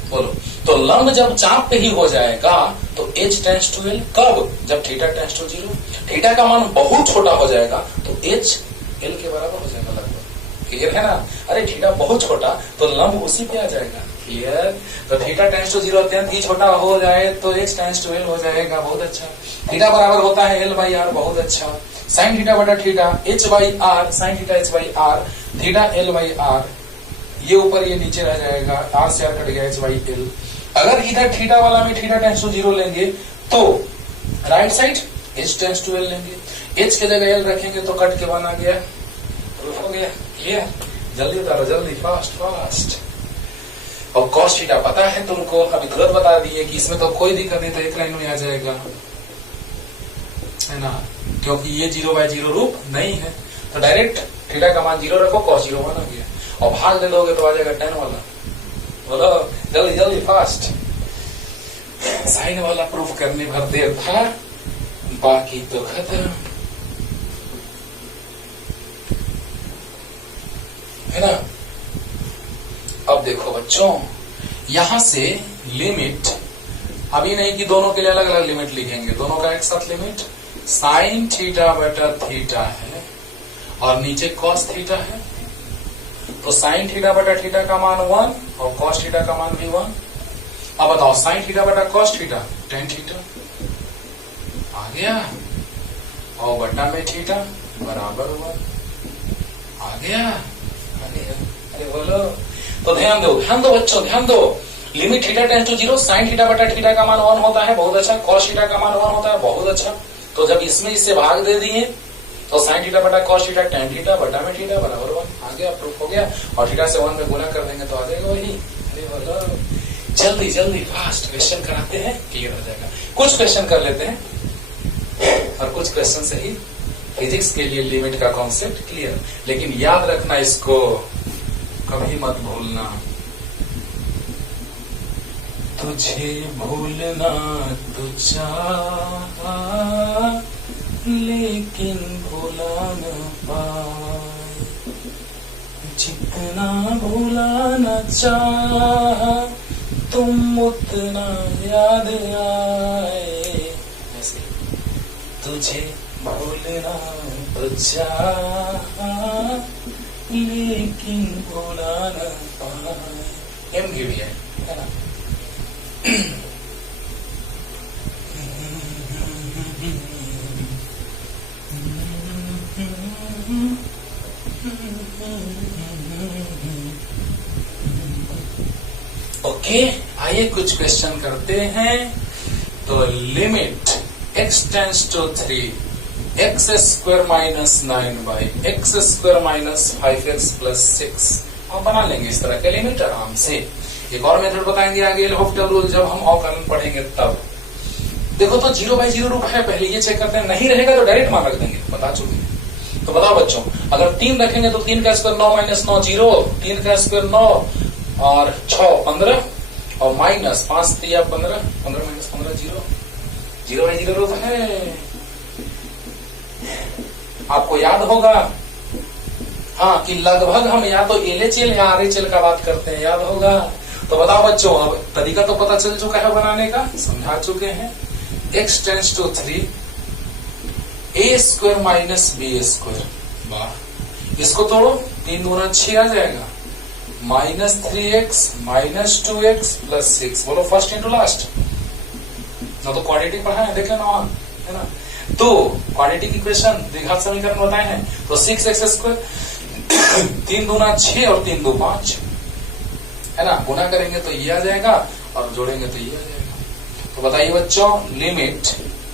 बोलो, तो लंब जब चाप पे ही हो जाएगा तो एच टेंस टू एल, कब, जब थीटा टेंस टू 0। थीटा का मान बहुत छोटा हो जाएगा तो एच एल के बराबर हो जाएगा लगभग, क्लियर है ना। अरे थीटा बहुत छोटा तो लंब उसी पे आ जाएगा, क्लियर। तो थीटा टेंस टू 0 अत्यंत ही छोटा हो जाए तो एच टेंस टू एल हो जाएगा, बहुत अच्छा। थीटा बराबर होता है एल बाई आर, बहुत अच्छा। साइन थीटा बटा theta H by R, sine theta H by R, theta L by R, ये ऊपर ये नीचे रह जाएगा, आर से आर कट गया, एच बाई एल। अगर इधर थीटा वाला में थीटा टेंस टू 0 लेंगे तो right side H tends to L लेंगे, एच के जगह एल रखेंगे तो कट के 1 आ गया, प्रूफ हो गया, क्लियर। जल्दी उतारो, जल्दी, फास्ट फास्ट। और कॉस थीटा पता है तुमको, अभी तुरंत बता दिए कि इसमें तो कोई दिक्कत नहीं, तो एक लाइन में आ जाएगा, है ना, क्योंकि ये 0 बाई 0 रूप नहीं है। तो डायरेक्ट थीटा का मान 0 रखो, कॉस 0 1 आ गया, और भाग दे दोगे तो आ जाएगा 10 वाला। बोलो जल्दी जल्दी फास्ट। साइन वाला प्रूफ करने भर देर था, बाकी तो खत्म, है ना। अब देखो बच्चों यहां से लिमिट, अभी नहीं कि दोनों के लिए अलग अलग लिमिट लिखेंगे, दोनों का एक साथ लिमिट साइन थीटा बटा थीटा है और नीचे कॉस थीटा है, तो साइन थीटा बटा थीटा का मान 1 और कॉस थीटा का मान भी 1। अब बताओ साइन थीटा बटा कॉस थीटा टेन थीटा आ गया, और बटा में थीटा बराबर 1 आ गया। अरे बोलो, तो ध्यान दो बच्चों, ध्यान दो। Limit theta tends to 0, sine theta बटा थीटा का मान 1 होता है, बहुत अच्छा। कॉस थीटा का मान 1 होता है, बहुत अच्छा। तो जब इसमें इससे भाग दे दिए तो साइन थीटा बटा कॉस थीटा टेन थीटा बटा में थीटा बराबर 1 आ गया, प्रूफ हो गया। और थीटा से 1 में गुना कर देंगे तो आ जाएगा वही। अरे बोलो, जल्दी जल्दी फास्ट क्वेश्चन कराते हैं, क्लियर हो जाएगा। कुछ क्वेश्चन कर लेते हैं और कुछ क्वेश्चन से ही फिजिक्स के लिए लिमिट का कॉन्सेप्ट क्लियर। लेकिन याद रखना, इसको कभी मत भूलना। तुझे भूलना तो चाहा लेकिन भूला न पाए, जितना भूलाना चाहा तुम उतना याद आए। ऐसे तुझे भूलना तो चाहा लेकिन भूला न पाए। एम भी है ना। ओके, आइए कुछ क्वेश्चन करते हैं। तो limit x tends to 3 x square minus 9 by x square minus 5x plus 6 हम बना लेंगे इस तरह के लिमिट आराम से। एक और मेथड बताएंगे आगे एल'होपिटल रूल जब हम अवकलन पढ़ेंगे तब। देखो तो 0 बाई 0 रूप है, पहले ये चेक करते हैं, नहीं रहेगा तो डायरेक्ट मान रख देंगे, बता चुके। तो बताओ बच्चों, अगर 3 रखेंगे तो 3 का स्क्वायर 9 माइनस 9 0, 3 का स्क्वायर 9 और 6 15 और माइनस 5 3 15, 15 माइनस 15 0, 0 बाई 0 रूप है। आपको याद होगा हाँ कि लगभग हम या तो LHL या RHL का बात करते हैं, याद होगा। तो बताओ बच्चों, अब तरीका तो पता चल चुका है बनाने का, समझा चुके हैं। x tends to 3 a square minus b square, वाह। इसको तोड़ो, 3 दूना 6 आ जाएगा, minus 3x minus 2x plus 6। बोलो फर्स्ट इंटू लास्ट, ना तो क्वाड्रेटिक पढ़ा है, देख लेना वहां, है ना। तो क्वाड्रेटिक इक्वेशन द्विघात समीकरण बताए हैं। तो 6x स्क्वायर 3 दूना 6 और 3 दो 5, है ना। गुना करेंगे तो ये आ जाएगा और जोड़ेंगे तो ये आ जाएगा। तो बताइए बच्चों, लिमिट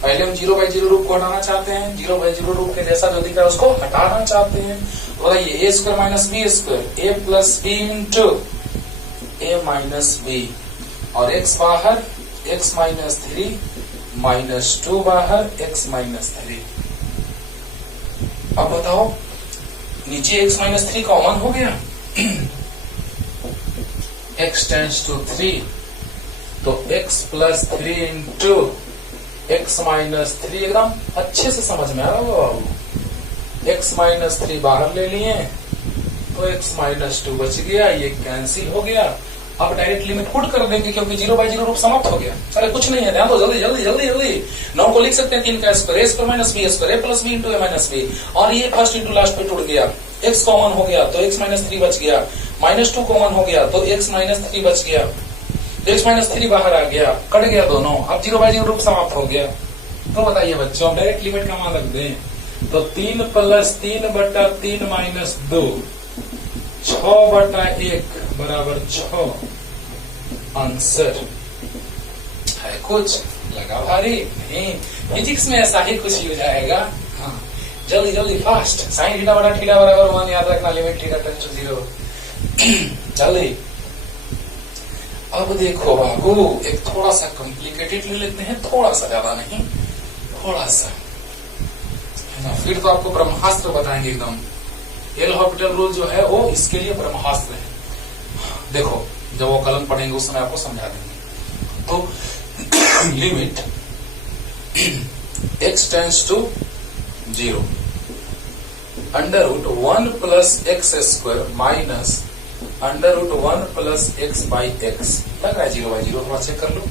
पहले हम 0 बाई 0 रूप को हटाना चाहते हैं, 0 बाई 0 रूप के जैसा जो दिख रहा है उसको हटाना चाहते हैं। तो बताइए a square minus b square, a plus b into a minus b, और x बाहर x माइनस 3 माइनस 2 बाहर x माइनस 3। अब बताओ, नीचे x माइनस 3 कॉमन हो गया, x टेंस टू 3 तो x plus 3 into x minus 3, एकदम अच्छे से समझ में आ रहा होगा बाबू। x माइनस 3 बाहर ले लिए तो x माइनस 2 बच गया, ये कैंसिल हो गया। अब डायरेक्ट लिमिट पुट कर देंगे क्योंकि 0 बाई 0 रूप समाप्त हो गया। अरे कुछ नहीं है, ध्यान दो, जल्दी जल्दी जल्दी जल्दी। 9 को लिख सकते हैं 3 का square, a square minus b square, a plus b into a minus b, और ये फर्स्ट इंटू लास्ट पे टूट गया। x कॉमन हो गया तो x माइनस 3 बच गया, माइनस 2 कॉमन हो गया तो x माइनस 3 बच गया, x माइनस 3 बाहर आ गया, कट गया दोनों। अब 0 बाई 0 रूप समाप्त हो गया। तो बताइए बच्चों, डायरेक्ट लिमिट का मान रख दें तो 3 प्लस 3 बटा 3 माइनस 2, 6 बटा 1 बराबर 6। आंसर है कुछ लगा भारी नहीं, फिजिक्स में ऐसा ही कुछ हो जाएगा। हाँ जल्दी जल्दी फास्ट। साइन थीटा बटा थीटा बराबर 1 याद रखना, लिमिट थीटा टेंस टू 0। जल्दी। अब देखो बाबू, एक थोड़ा सा कॉम्प्लिकेटेड ले लेते हैं, थोड़ा सा, ज्यादा नहीं, थोड़ा सा, है ना। फिर तो आपको ब्रह्मास्त्र बताएंगे एकदम। एल'होपिटल रूल जो है वो इसके लिए ब्रह्मास्त्र है। देखो जब वो कलन पढ़ेंगे उस समय आपको समझा देंगे। तो limit x tends to 0 under root 1 plus x square minus under root 1 plus x by X. लग रहा है 0 बाई 0, थोड़ा चेक कर लो।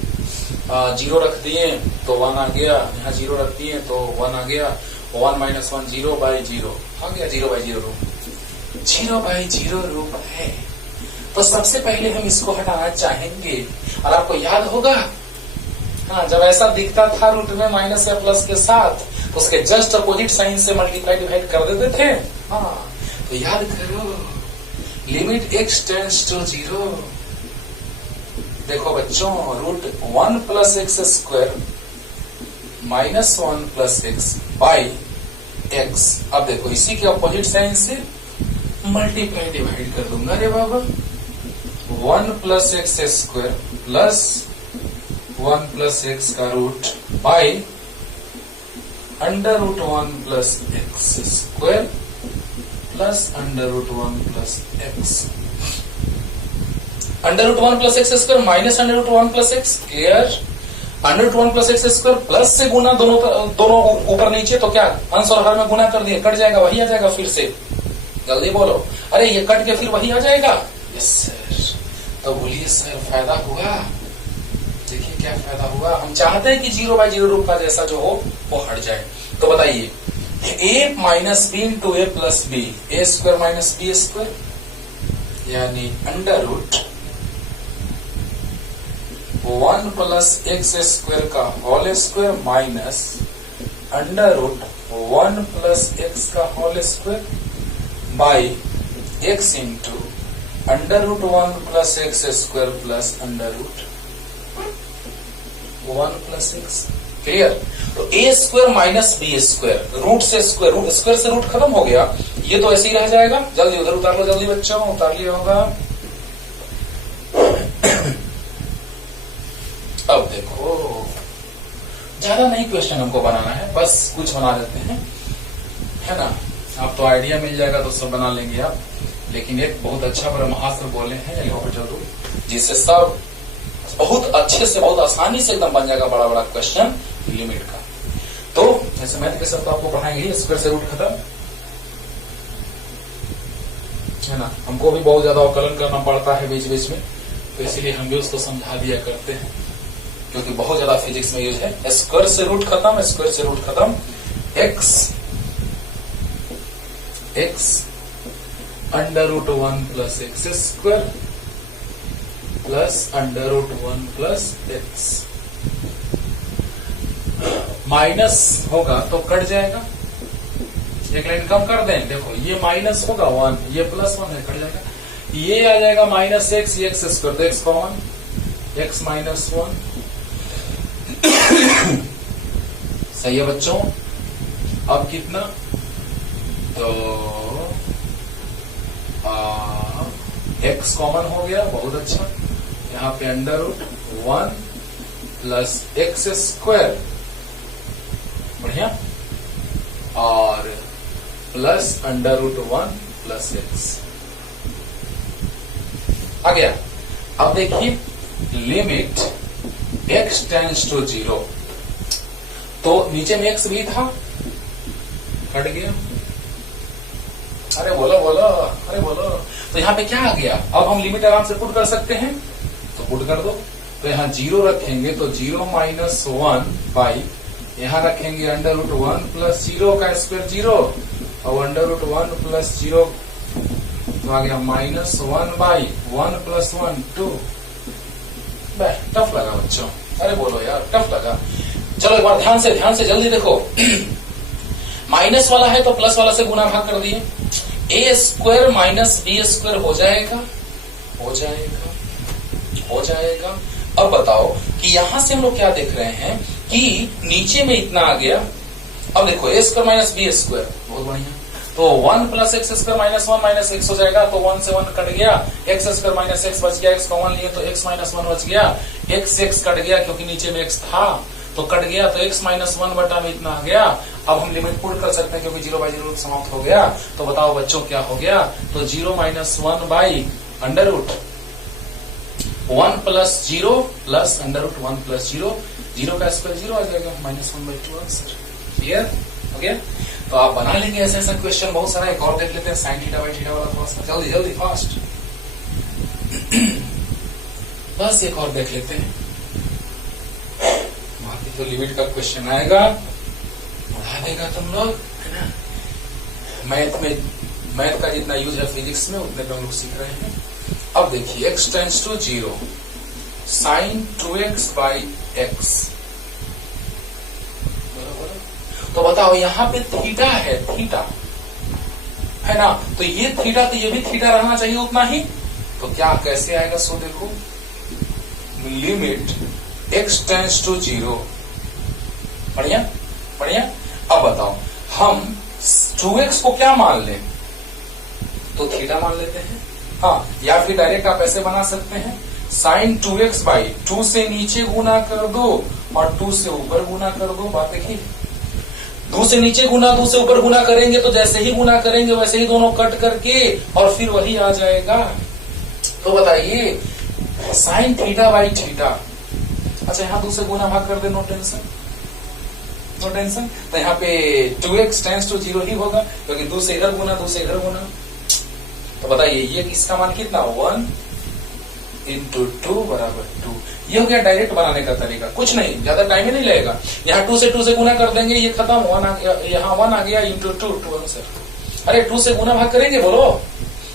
0 रख दिए तो 1 आ गया, यहाँ 0 रख दिए तो 1 आ गया, 1 माइनस 1 0 बाई 0 आ गया, 0 बाई 0 रूप। 0/0 रूप है। तो सबसे पहले हम इसको हटाना चाहेंगे और आपको याद होगा, हाँ, जब ऐसा दिखता था रूट में माइनस या प्लस के साथ तो उसके जस्ट अपोजिट साइन से मल्टीप्लाई डिवाइड कर देते थे। हाँ, तो याद करो, लिमिट x टेंड्स टू 0। देखो बच्चों, root 1 plus x square minus 1 plus x by x. अब देखो इसी के अपोजिट साइन से मल्टीप्लाई डिवाइड कर दूंगा रे बाबा। 1 plus x square plus 1 plus x का root by under root 1 plus x square plus under root 1 plus x. Under root 1 plus x square minus under root 1 plus x, clear. Under root 1 plus x square plus से गुना, दोनों ऊपर नीचे, तो क्या अंश और हर में गुना कर दिए, कट जाएगा, वही आ जाएगा फिर से। जल्दी बोलो, अरे ये कट के फिर वही आ जाएगा। Yes sir. तो बोलिए सर, फायदा हुआ। देखिए क्या फायदा हुआ, हम चाहते हैं कि 0/0 रूप का जैसा जो हो वो हट जाए। तो बताइए, a minus B into A plus B, A square minus B square, यानी under root 1 plus x square का whole square minus under root 1 plus x का whole square by x into under root 1 plus x square plus under root 1 plus x, clear. तो A square minus B square, root से square, root square से root खत्म हो गया, ये तो ऐसे ही रह जाएगा। जल्दी उधर उतार लो, जल्दी बच्चों, उतार लिया होगा। अब देखो, ज्यादा नहीं क्वेश्चन हमको बनाना है, बस कुछ बना देते हैं, है ना। आप तो आइडिया मिल जाएगा तो सब बना लेंगे आप, लेकिन एक बहुत अच्छा ब्रह्मास्त्र बोले हैं जिससे सब बहुत अच्छे से, बहुत आसानी से एकदम बन जाएगा बड़ा बड़ा क्वेश्चन लिमिट का। तो जैसे मैथ के सब तो आपको पढ़ाएंगे, स्क्वायर से रूट खत्म, है ना। हमको भी बहुत ज्यादा अवकलन करना पड़ता है बीच बीच में, तो इसीलिए हम भी उसको समझा दिया करते हैं, क्योंकि बहुत ज्यादा फिजिक्स में यूज है। स्क्वायर से रूट खत्म, स्क्वायर से रूट खत्म, X under root 1 plus x square plus under root 1 plus X, minus होगा तो कट जाएगा, एक लाइन कम कर दें। देखो ये माइनस होगा 1, ये प्लस 1 है, कट जाएगा। ये आ जाएगा माइनस एक्स, ये एक्स स्क्वायर, तो एक्स कॉमन, एक्स माइनस 1। सही है बच्चों। अब कितना, तो एक्स कॉमन हो गया, बहुत अच्छा। यहाँ पे under root 1 plus x square, बढ़िया, और plus under root 1 plus x आ गया। अब देखिए, लिमिट x टेंड्स टू 0, तो नीचे में x भी था, कट गया। अरे बोलो बोलो, अरे बोलो। तो यहाँ पे क्या आ गया, अब हम लिमिट आराम से पुट कर सकते हैं, तो पुट कर दो। तो यहाँ 0 रखेंगे तो 0 माइनस 1 बाई, यहाँ रखेंगे अंडर रूट 1 प्लस 0 का स्क्वायर 0, और अंडर रूट 1 प्लस 0 तो आ गया माइनस 1 बाई 1 प्लस 1 2। टफ लगा बच्चों, अरे बोलो यार, टफ लगा। चलो एक बार ध्यान से जल्दी देखो। माइनस वाला है तो प्लस वाला से गुना भाग कर दिए, ए स्क्वायर माइनस बी स्क्वायर हो जाएगा, हो जाएगा, हो जाएगा। अब बताओ कि यहां से हम लोग क्या देख रहे हैं कि नीचे में इतना आ गया। अब देखो ए स्क्वायर माइनस बी स्क्वायर, बहुत बढ़िया। तो 1 plus x square minus 1 minus x हो जाएगा, तो 1 से 1 कट गया, एक्स स्क्वायर माइनस एक्स बच गया, एक्स कॉमन लिए तो एक्स माइनस 1 बच गया, एक्स कट गया क्योंकि नीचे में एक्स था तो कट गया, तो एक्स माइनस 1 बटा में इतना आ गया। अब हम लिमिट पुट कर सकते हैं क्योंकि 0/0 समाप्त हो गया। तो बताओ बच्चों क्या हो गया, तो 0 minus 1 by under root 1 plus 0 plus under root 1 plus 0, 0 का स्क्वायर 0 आ जाएगा, -1/2 आंसर। क्लियर हो गया। तो आप बना लेंगे ऐसा ऐसा क्वेश्चन बहुत सारा। एक और देख लेते हैं, साइन थीटा बाई थीटा वाला, थोड़ा सा जल्दी जल्दी फास्ट। बस एक और देख लेते हैं, बाकी तो लिमिट का क्वेश्चन आएगा, उड़ा देगा तुम लोग, है ना। मैथ में मैथ का जितना यूज है फिजिक्स में उतने पे हम लोग सीख रहे हैं। अब देखिए x tends to 0 sine 2x by X, तो बताओ यहाँ पे थीटा है, थीटा है ना, तो ये थीटा तो ये भी थीटा रहना चाहिए उतना ही, तो क्या कैसे आएगा? सो देखो लिमिट x टेंड्स टू 0, बढ़िया बढ़िया। अब बताओ हम 2x को क्या मान लें? तो थीटा मान लेते हैं, हाँ, या फिर डायरेक्ट आप ऐसे बना सकते हैं साइन 2x बाई 2 से नीचे गुना कर दो और 2 से ऊपर गुना कर दो। बात देखिए, 2 से नीचे गुना 2 से ऊपर गुना करेंगे तो जैसे ही गुना करेंगे वैसे ही दोनों कट करके और फिर वही आ जाएगा। तो बताइए साइन थीटा बाई थीटा, अच्छा यहाँ 2 से गुना भाग कर दे, नो टेंशन नो टेंशन, तो यहाँ पे 2x टेंड्स टू 0 ही होगा क्योंकि 2 से इधर गुना 2 से इधर गुना। तो बताइए ये इसका मान कितना? 1 इंटू 2 बराबर 2। ये हो गया डायरेक्ट बनाने का तरीका, कुछ नहीं, ज्यादा टाइम ही नहीं लगेगा। यहाँ 2 से गुना कर देंगे, ये खत्म, 1 आ गया, यहाँ 1 आ गया इंटू 2, 2 आंसर। अरे 2 से गुना भाग करेंगे बोलो,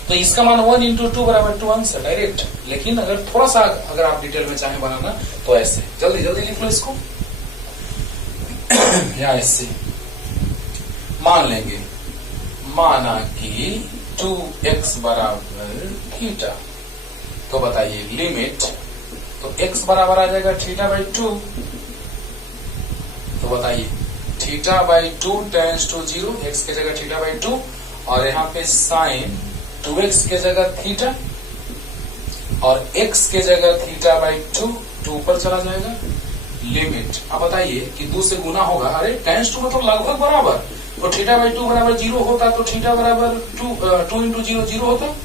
तो इसका मान 1 इंटू 2 बराबर 2 आंसर डायरेक्ट। लेकिन अगर थोड़ा सा अगर आप डिटेल में चाहें बनाना तो ऐसे जल्दी जल्दी लिख लो इसको या ऐसे मान लेंगे, माना कि 2x बराबर थीटा, तो बताइए लिमिट, तो x बराबर आ जाएगा थीटा बाई 2, तो बताइए theta by 2 tends to 0, x के जगह थीटा बाई 2 और यहाँ पे साइन 2x के जगह थीटा और x के जगह थीटा बाई 2, 2 ऊपर चला जाएगा। लिमिट, अब बताइए कि 2 से गुना होगा, अरे टेंड्स टू मतलब लगभग बराबर, तो थीटा बाई 2 बराबर 0 होता तो थीटा बराबर 2 इंटू 0 0 होता।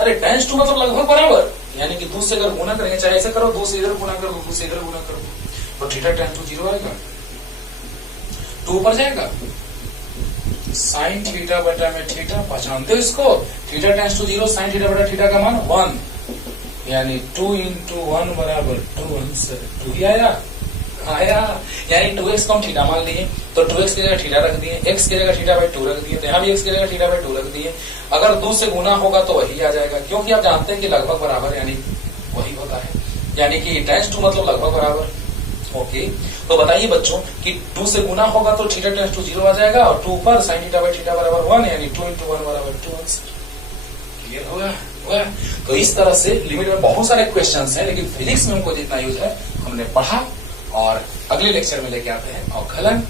अरे टेंड्स टू मतलब लगभग बराबर, यानी कि 2 से अगर गुना करेंगे, चाहे ऐसे करो 2 से इधर गुना कर दो 2 से इधर गुना कर दो, तो थीटा टेंड्स टू 0 आएगा, 2 ऊपर जाएगा। साइन थीटा बटा में थीटा, पहचानते हो इसको, theta tends to 0 sine theta बटा थीटा का मान 1, यानी 2 इंटू 1 बराबर 2 आंसर 2 ही आया, यानी 2x को हम थीटा मान लिए, तो 2x की जगह थीटा रख दिए, x की जगह थीटा बाई 2 रख दिए, तो यहाँ भी x की जगह थीटा बाई 2 रख दिए। अगर 2 से गुना होगा तो वही आ जाएगा, क्योंकि आप जानते हैं कि लगभग बराबर यानी वही होता है, यानी कि टेंड्स टू मतलब लगभग बराबर। ओके, तो बताइए बच्चों कि 2 से गुना होगा तो थीटा टेंड्स टू 0 आ जाएगा और 2 पर साइन थीटा बाई थीटा बराबर 1, यानी 2 इंटू 1 बराबर 2 आंसर। क्लियर होगा? तो इस तरह से लिमिट में बहुत सारे क्वेश्चंस हैं, लेकिन फिजिक्स में हमको जितना यूज है हमने पढ़ा और अगले लेक्चर में लेके आते हैं अवकलन।